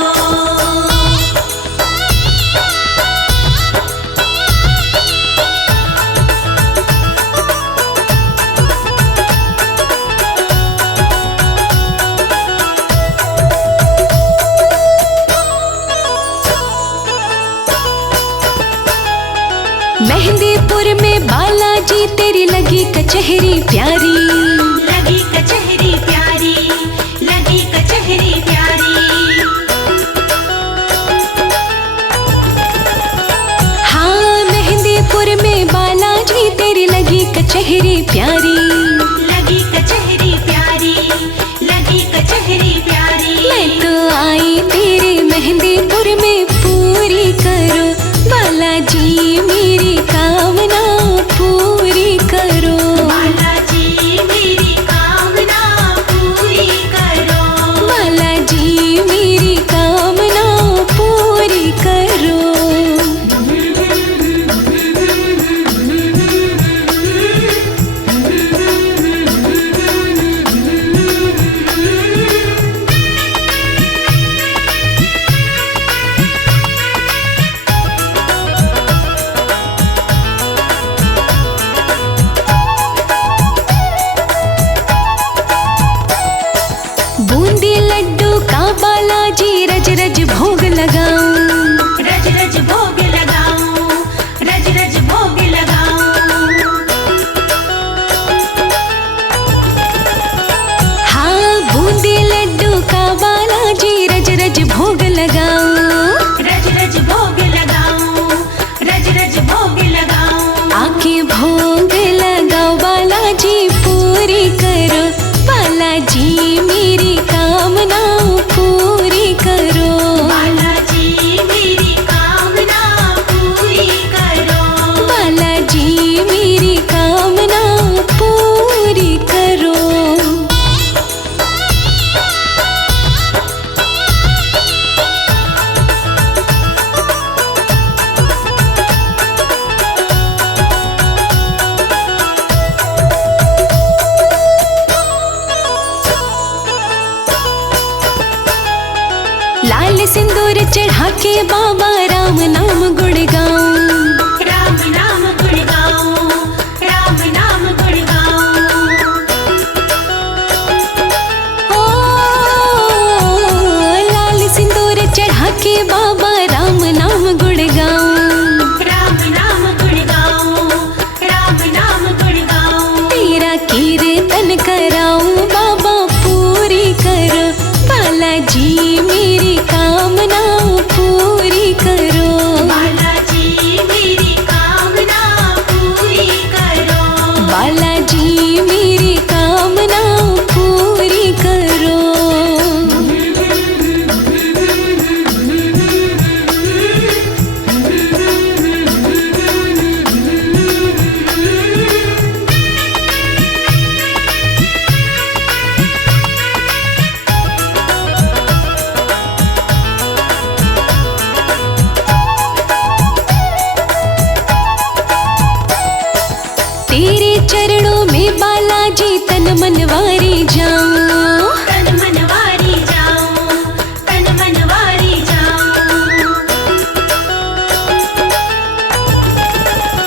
मेहंदीपुर में बालाजी तेरी लगी कचहरी प्यारी। लगी कचहरी प्यारी, लगी कचहरी प्यारी। हाँ मेहंदीपुर में बालाजी तेरी लगी कचहरी प्यारी। लगी कचहरी प्यारी, लगी कचहरी प्यारी। मैं तो आई तेरे मेहंदीपुर में पूरी करो। बालाजी मेरी कामना पूरी करो। बालाजी मेरी कामना पूरी करो। बालाजी मेरी कामना पूरी करो। बूंदी लड्डू का बालाजी रज रज भोग लगाऊं। रज रज भोग लगाऊं, रज रज भोग लगाऊं। हाँ बूंदी लड्डू का बालाजी रज रज भोग लगाऊं। रज रज भोग लगाऊं, रज रज भोग लगाऊं। आके भोग लगाओ बालाजी पूरी करो। बालाजी मेरी कामना पूरी करो। बालाजी मेरी कामना पूरी करो। बालाजी मेरी कामना पूरी करो। लाल सिंदूर चढ़ा के बाबा राम नाम गुण गाऊं। राम नाम गुण गाऊं, राम नाम गुण गाऊं। ओ लाल सिंदूर चढ़ा के बाबा राम नाम गुण गाऊं। राम नाम गुण गाऊं, राम नाम गुण गाऊं। तेरा कीर्तन कराऊं बाबा पूरी करो। बालाजी मेरी कामना पूरी करो। बालाजी मेरी कामना पूरी करो। बालाजी मेरी कामना पूरी करो। तेरे चरणों में बालाजी तन मनवारी जाऊं। तन मनवारी जाऊं, तन मनवारी जाऊं।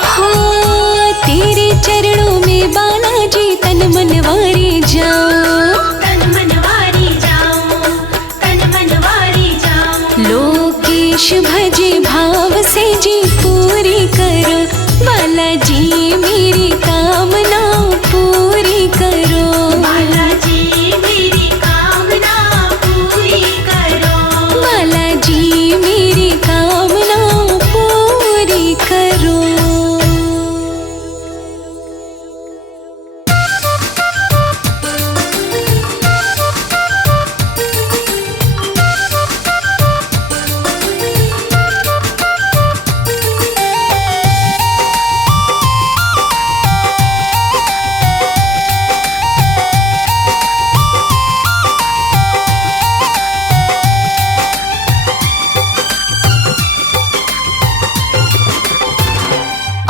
हाँ तेरे चरणों में बालाजी तन मनवारी जाऊं। तन मनवारी जाऊं, तन मनवारी जाऊं। लोकेश भजे भाव से जी पूरी करो। बालाजी मेरी कामना पूरी करो। बालाजी मेरी कामना पूरी करो। बालाजी मेरी कामना पूरी करो।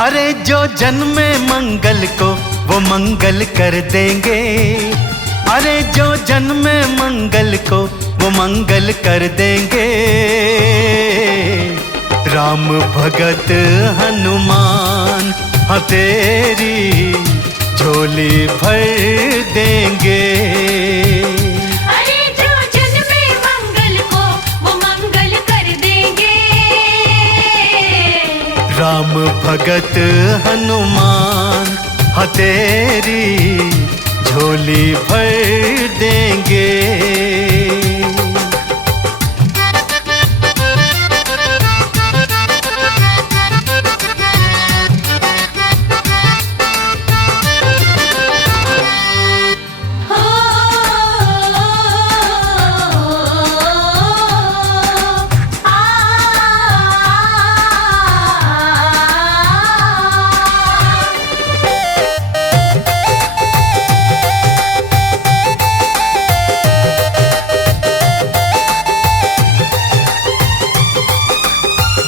अरे जो जन्मे मंगल को वो मंगल कर देंगे, अरे जो जन्मे मंगल को वो मंगल कर देंगे। राम भगत हनुमान हाँ तेरी झोली भर देंगे। अरे जो जन्मे मंगल को वो मंगल कर देंगे। राम भगत हनुमान हाँ तेरी झोली भर देंगे।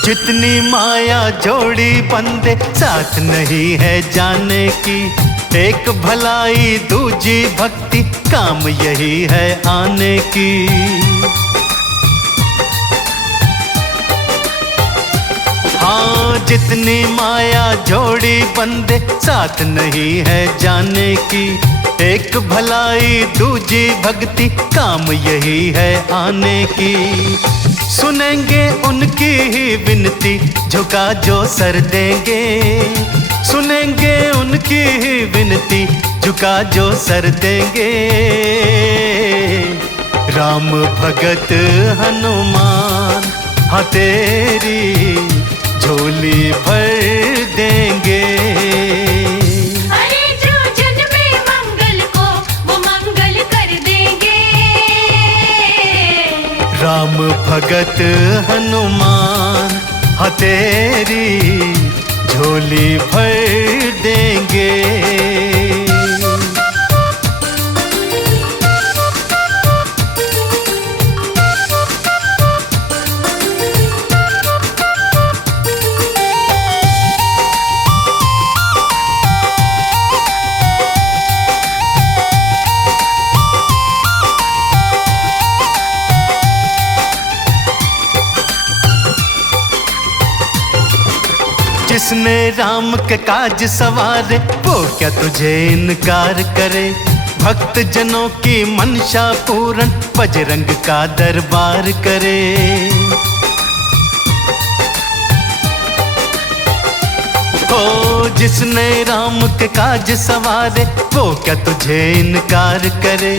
जितनी माया जोड़ी बंदे साथ नहीं है जाने की, एक भलाई दूजी भक्ति काम यही है आने की। हाँ जितनी माया जोड़ी बंदे साथ नहीं है जाने की, एक भलाई दूजी भक्ति काम यही है आने की। सुनेंगे उनकी ही विनती झुका जो सर देंगे, सुनेंगे उनकी ही विनती झुका जो सर देंगे। राम भगत हनुमान हाँ तेरी झोली भर देंगे। अरे जो जन्मे मंगल को वो मंगल कर देंगे। राम भगत हनुमान हाँ तेरी झोली भर देंगे। जिसने राम के काज सवारे वो क्या तुझे इनकार करे। भक्त जनों की मनसा पूरन बजरंग का दरबार करे। ओ जिसने राम के काज सवारे वो क्या तुझे इनकार करे।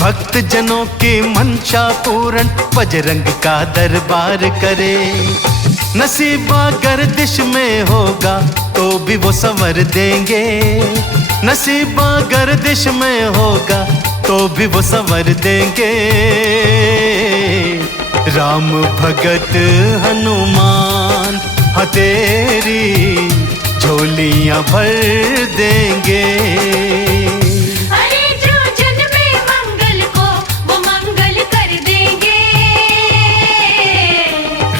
भक्त जनों की मनसा पूरन बजरंग का दरबार करे। नसीबा गर्दिश में होगा तो भी वो संवर देंगे, नसीबा गर्दिश में होगा तो भी वो संवर देंगे। राम भगत हनुमान हाँ तेरी झोलियां भर देंगे। अरे जो जन्मे मंगल को वो मंगल कर देंगे।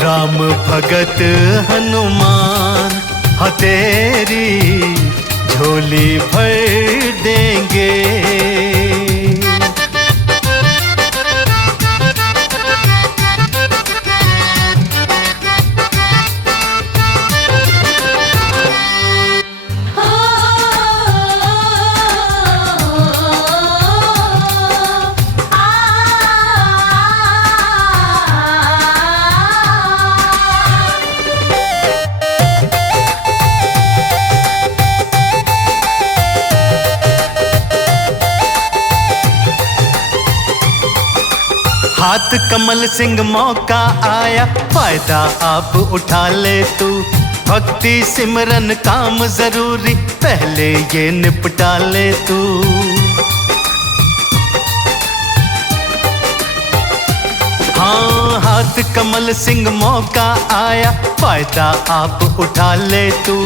राम भगत हनुमान हाँ तेरी झोली भर देंगे। हाथ कमल सिंह मौका आया फायदा आप उठा ले तू। भक्ति सिमरन काम जरूरी पहले ये निपटा ले तू। हाँ हाथ कमल सिंह मौका आया फायदा आप उठा ले तू।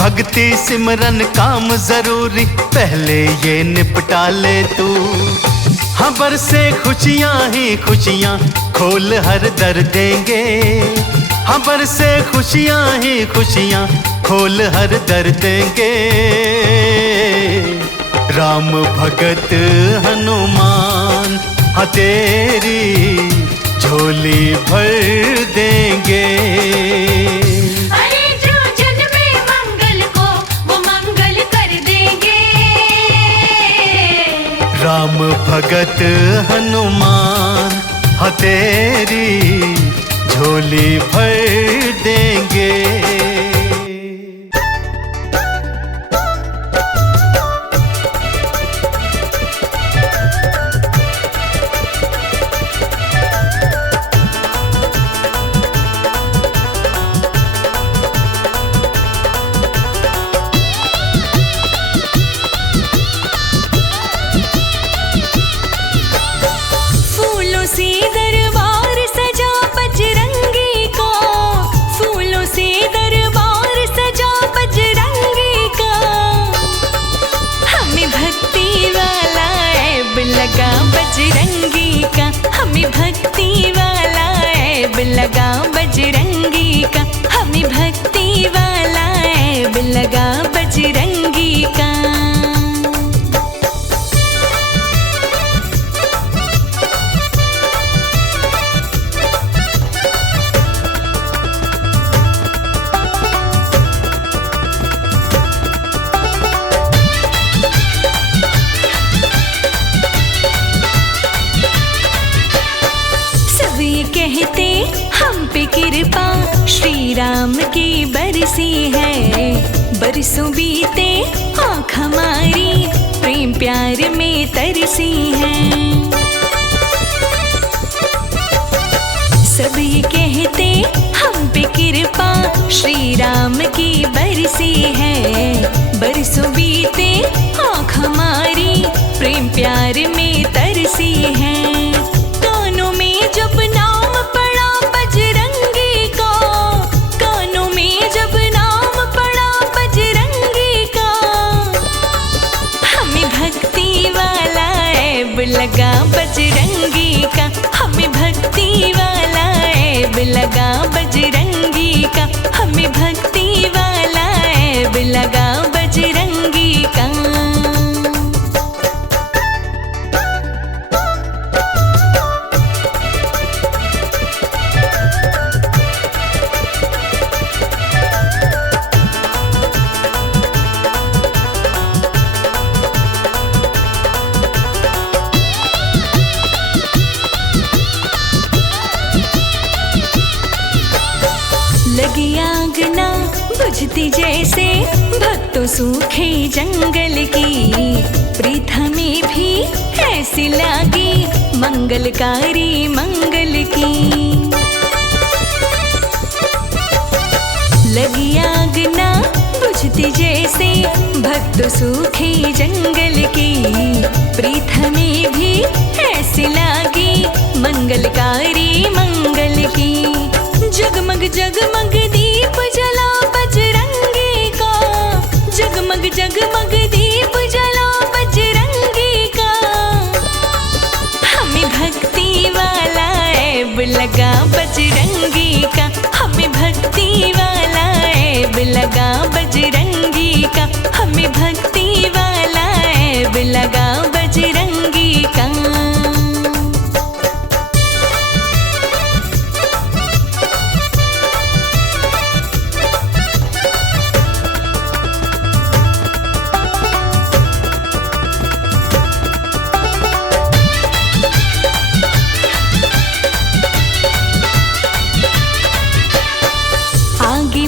भक्ति सिमरन काम जरूरी पहले ये निपटा ले तू। खबर से खुशियां ही खुशियां खोल हर दर देंगे। हाँ बरसे खुशियाँ ही खुशियाँ खोल हर दर देंगे। राम भगत हनुमान हाँ तेरी झोली भर देंगे। अरे जो जन्मे मंगल को वो मंगल कर देंगे। राम भगत हनुमान हाँ तेरी झोली भर देंगे। लगा बजरंगी का हमें भक्ति वाला ऐब लगा बजरंगी का हमें भक्ति वाला ऐब लगा बजरंगी का। कहते हम पे कृपा श्री राम की बरसी है। बरसों बीते आँख हमारी प्रेम प्यार में तरसी है। सब ये कहते हम पे कृपा श्री राम की बरसी है। बरसों बीते आँख हमारी प्रेम प्यार में तरसी है। कानों में जब नाम पड़ा बजरंगी का, कानों में जब नाम पड़ा बजरंगी का, हमें भक्ति वाला ऐब लगा बजरंगी का। हमें भक्ति वाला ऐब लगा बजरंगी का। हमें भक्ति वाला ऐब लगा बजरंगी का। लगी आग ना बुझती जैसे भक्तों सूखे जंगल की, प्रीत हमें भी ऐसी लागी मंगलकारी मंगल की। लगी आग ना बुझती जैसे भक्तों सूखे जंगल की, प्रीत हमें भी ऐसी लागी मंगलकारी मंगल की। जगमग जगमग दीप जला बजरंगी का, जगमग जगमग दीप जला बजरंगी का। हमें भक्ति वाला ऐब लगा बजरंगी का। हमें भक्ति वाला ऐब लगा बजरंगी का। हमें भक्ति वाला ऐब लगा बजरंगी का।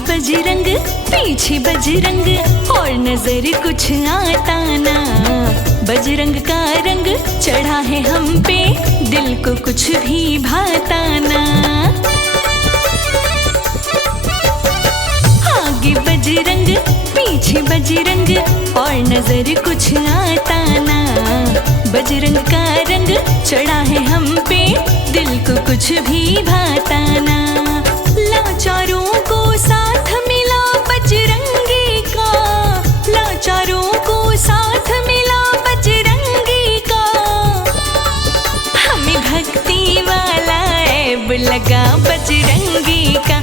बजरंग पीछे बजरंग और नजर कुछ आता ना। बजरंग का रंग चढ़ा है हम पे, दिल को कुछ भी भाता ना। आगे बजरंग पीछे बजरंग और नजर कुछ आता ना। बजरंग का रंग चढ़ा है हम पे, दिल को कुछ भी भाता ना। लाचारों को साथ मिला बजरंगी का, लाचारों को साथ मिला बजरंगी का। हमें भक्ति वाला ऐब लगा बजरंगी का।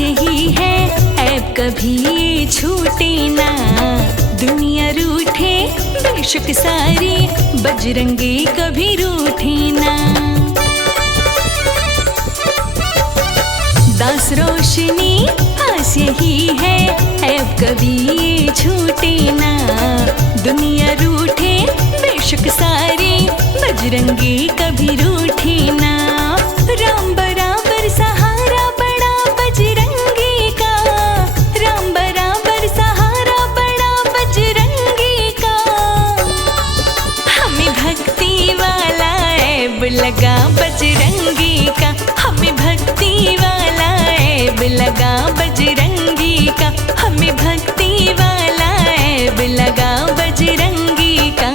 यही है ऐब कभी ये छूटे ना। दुनिया रूठे बेशक सारी, बजरंगी कभी रूठे ना। दास रोशनी आस यही है ऐब कभी ये छूटे ना। दुनिया रूठे बेशक सारी, बजरंगी कभी रूठे ना। राम बराबर सहारा बड़ा बजरंगी का, राम बराबर सहारा बड़ा बजरंगी का। हमें भक्ति वाला ऐब लगा बजरंगी का, हमें भक्ति वाला ऐब लगा बजरंगी का, हमें भक्ति वाला ऐब लगा बजरंगी का।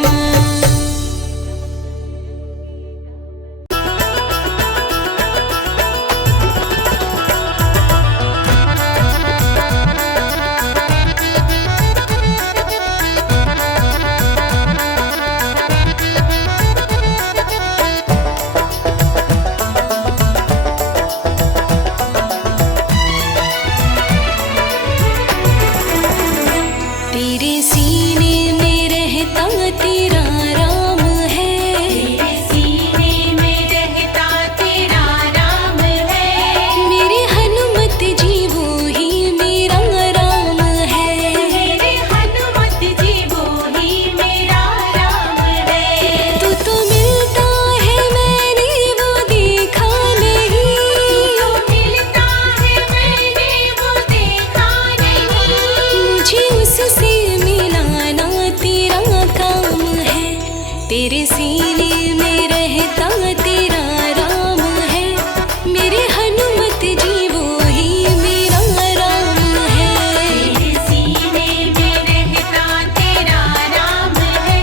तेरे सीने में रहता तेरा राम है, तेरे सीने में रहता तेरा राम है। मेरे हनुमत जी वो ही मेरा राम है। मेरे हनुमत जी वो ही मेरा राम है। तू तो मिलता है मैंने वो देखा नहीं, तो मिलता है मैंने वो देखा नहीं। मुझे उससे मिलाना तेरा काम है। तेरे सीने में रहता तेरा राम है, मेरे हनुमत जी वो ही मेरा राम है। तेरे सीने में रहता तेरा राम है,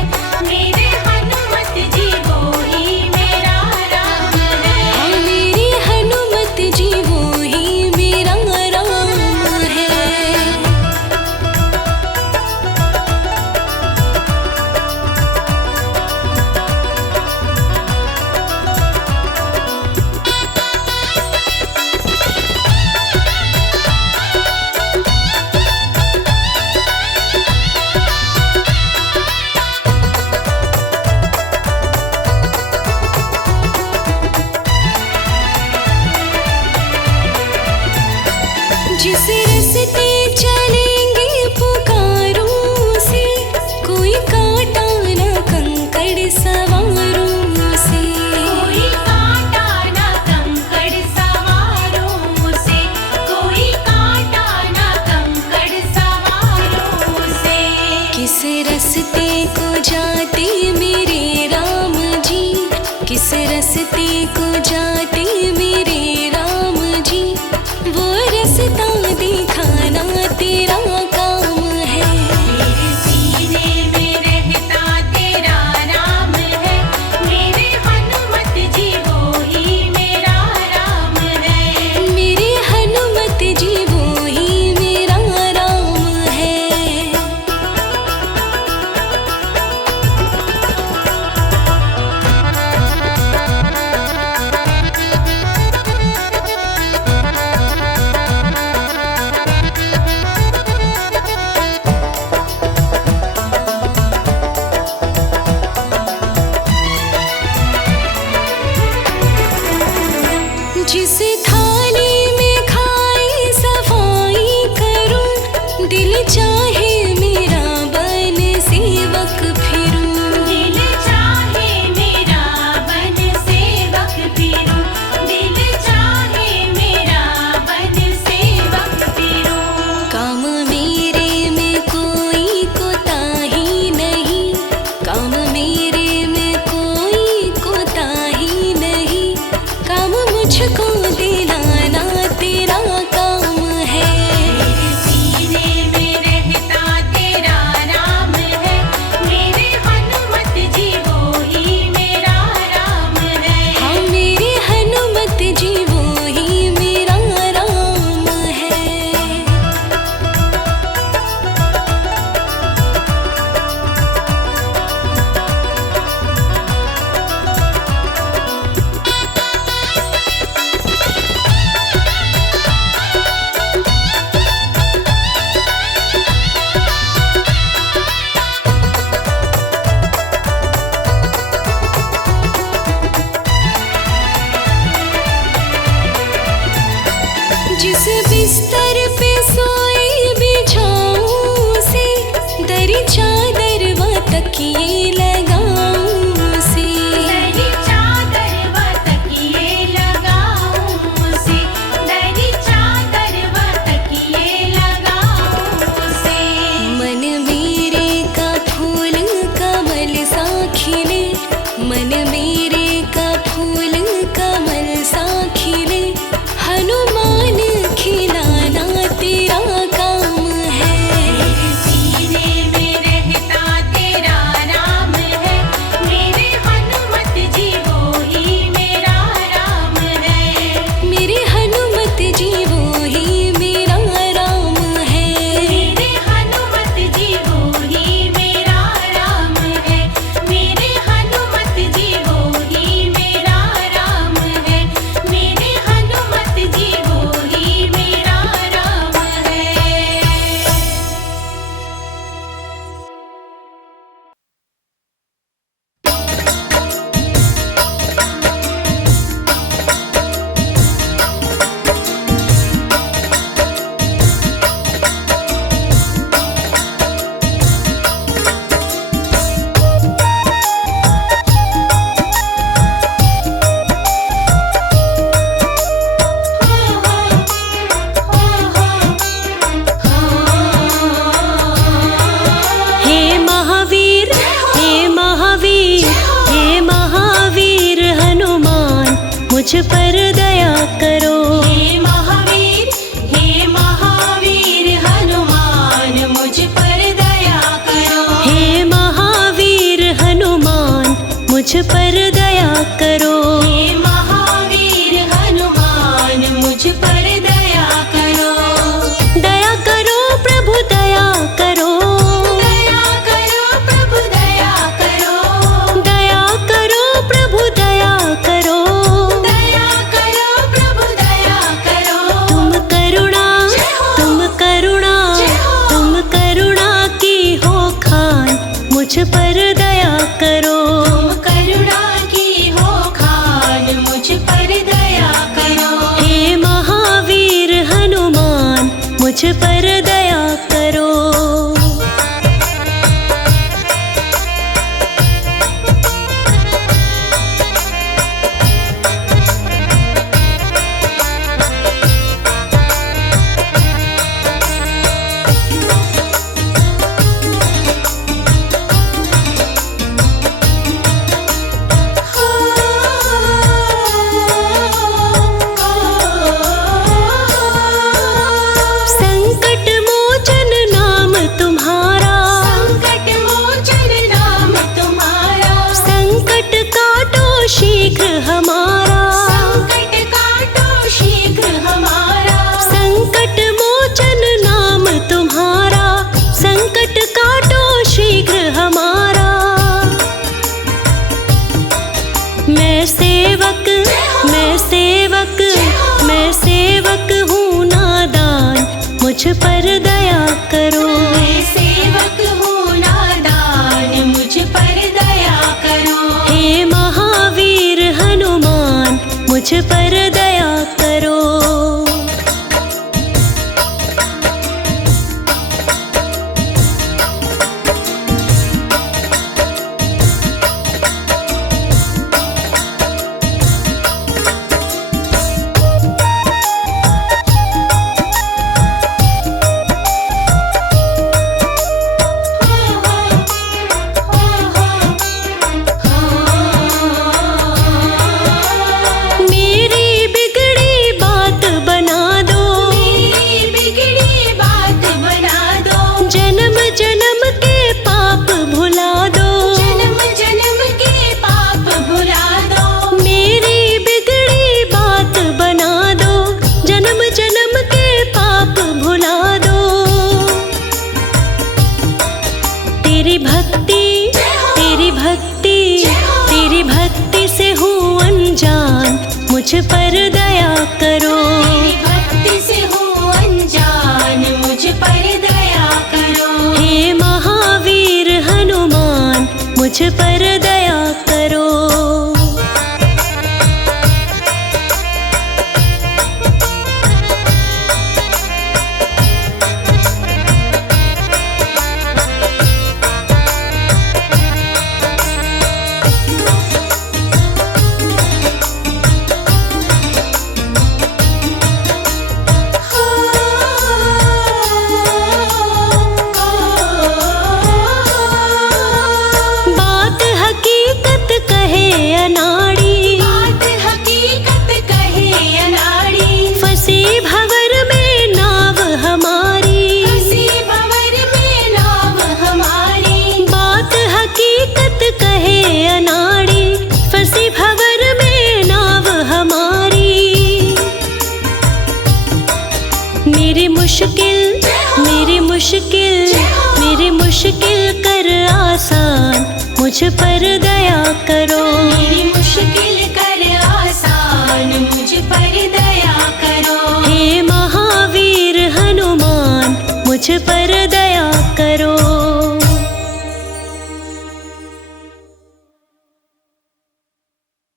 मेरे हनुमत जी वो ही मेरा राम है। हाँ, मेरी हनुमत जी वो ही मेरा राम है। जिस रास्ते चलेंगे पुकारों से, कोई कांटा न कंकड़ सवारों से। कोई कांटा ना कंकड़ सवारों से, कोई कांटा ना कंकड़ सवारों से। किस रास्ते को जाते मेरे राम जी, किस रास्ते को जाते मेरे राम जी, वो रास्ता दिखाना तेरा काम है। तेरे सीने में रहता तेरा राम है, मेरे हनुमत जी वो ही मेरा राम है। मेरे हनुमत जी वो ही मेरा राम है। जिस थाली में खाई सफाई करूं, दिल चाहे मेरा बन सेवक फिरूं। दिल चाहे मेरा बन सेवक फिरूं, दिल चाहे मेरा बन सेवक फिरूं। काम मेरे में कोई कोताही नहीं, काम मेरे में कोई कोताही नहीं। काम मुझको दिलाना तेरा काम है। तेरे सीने में रहता मुझ पर दया करो। हे महावीर हनुमान मुझ पर दया करो। हे महावीर हनुमान मुझ पर दया करो। दया करो प्रभु दया करो। दया करो प्रभु दया करो। दया करो प्रभु दया करो। दया करो प्रभु दया करो। तुम करुणा तुम करुणा तुम करुणा की हो खान मुझ पर दया करो। तुम करुणा की हो खान मुझ पर दया करो। हे महावीर हनुमान मुझ पर दया करो। संकट मोचन नाम तुम्हारा। संकट मोचन नाम तुम्हारा। संकट काटो शीघ्र हमारा। संकट काटो शीघ्र हमारा। संकट मोचन नाम तुम्हारा। संकट काटो शीघ्र हमारा। मैं सेवक मैं सेवक मैं सेवक हूँ नादान मुझ पर दया करो। मैं सेवक हूँ नादान मुझ पर दया करो। हे महावीर हनुमान मुझ पर दया करो। मेरी बिगड़ी बात बना दो। मेरी बिगड़ी बात बना दो। जन्म जन्म के पाप भुला दो। जन्म जन्म के पाप भुला दो। मेरी बिगड़ी बात बना दो। जन्म जन्म के पाप भुला दो। तेरी भक्ति तेरी भक्ति तेरी भक्ति से हूँ अनजान मुझ पर दया करो। तेरी भक्ति से हूँ अनजान मुझ पर दया करो। हे महावीर हनुमान मुझ पर दया करो। बात हकीकत कहे अनाड़ी। बात हकीकत कहे अनाड़ी। फंसी भंवर में नाव हमारी। फंसी भंवर में नाव हमारी। बात हकीकत कहे अनाड़ी। फंसी भंवर में नाव हमारी। मेरी मुश्किल मेरी मुश्किल मेरी मुश्किल कर आसान मुझ पर दया करो। मेरी मुश्किल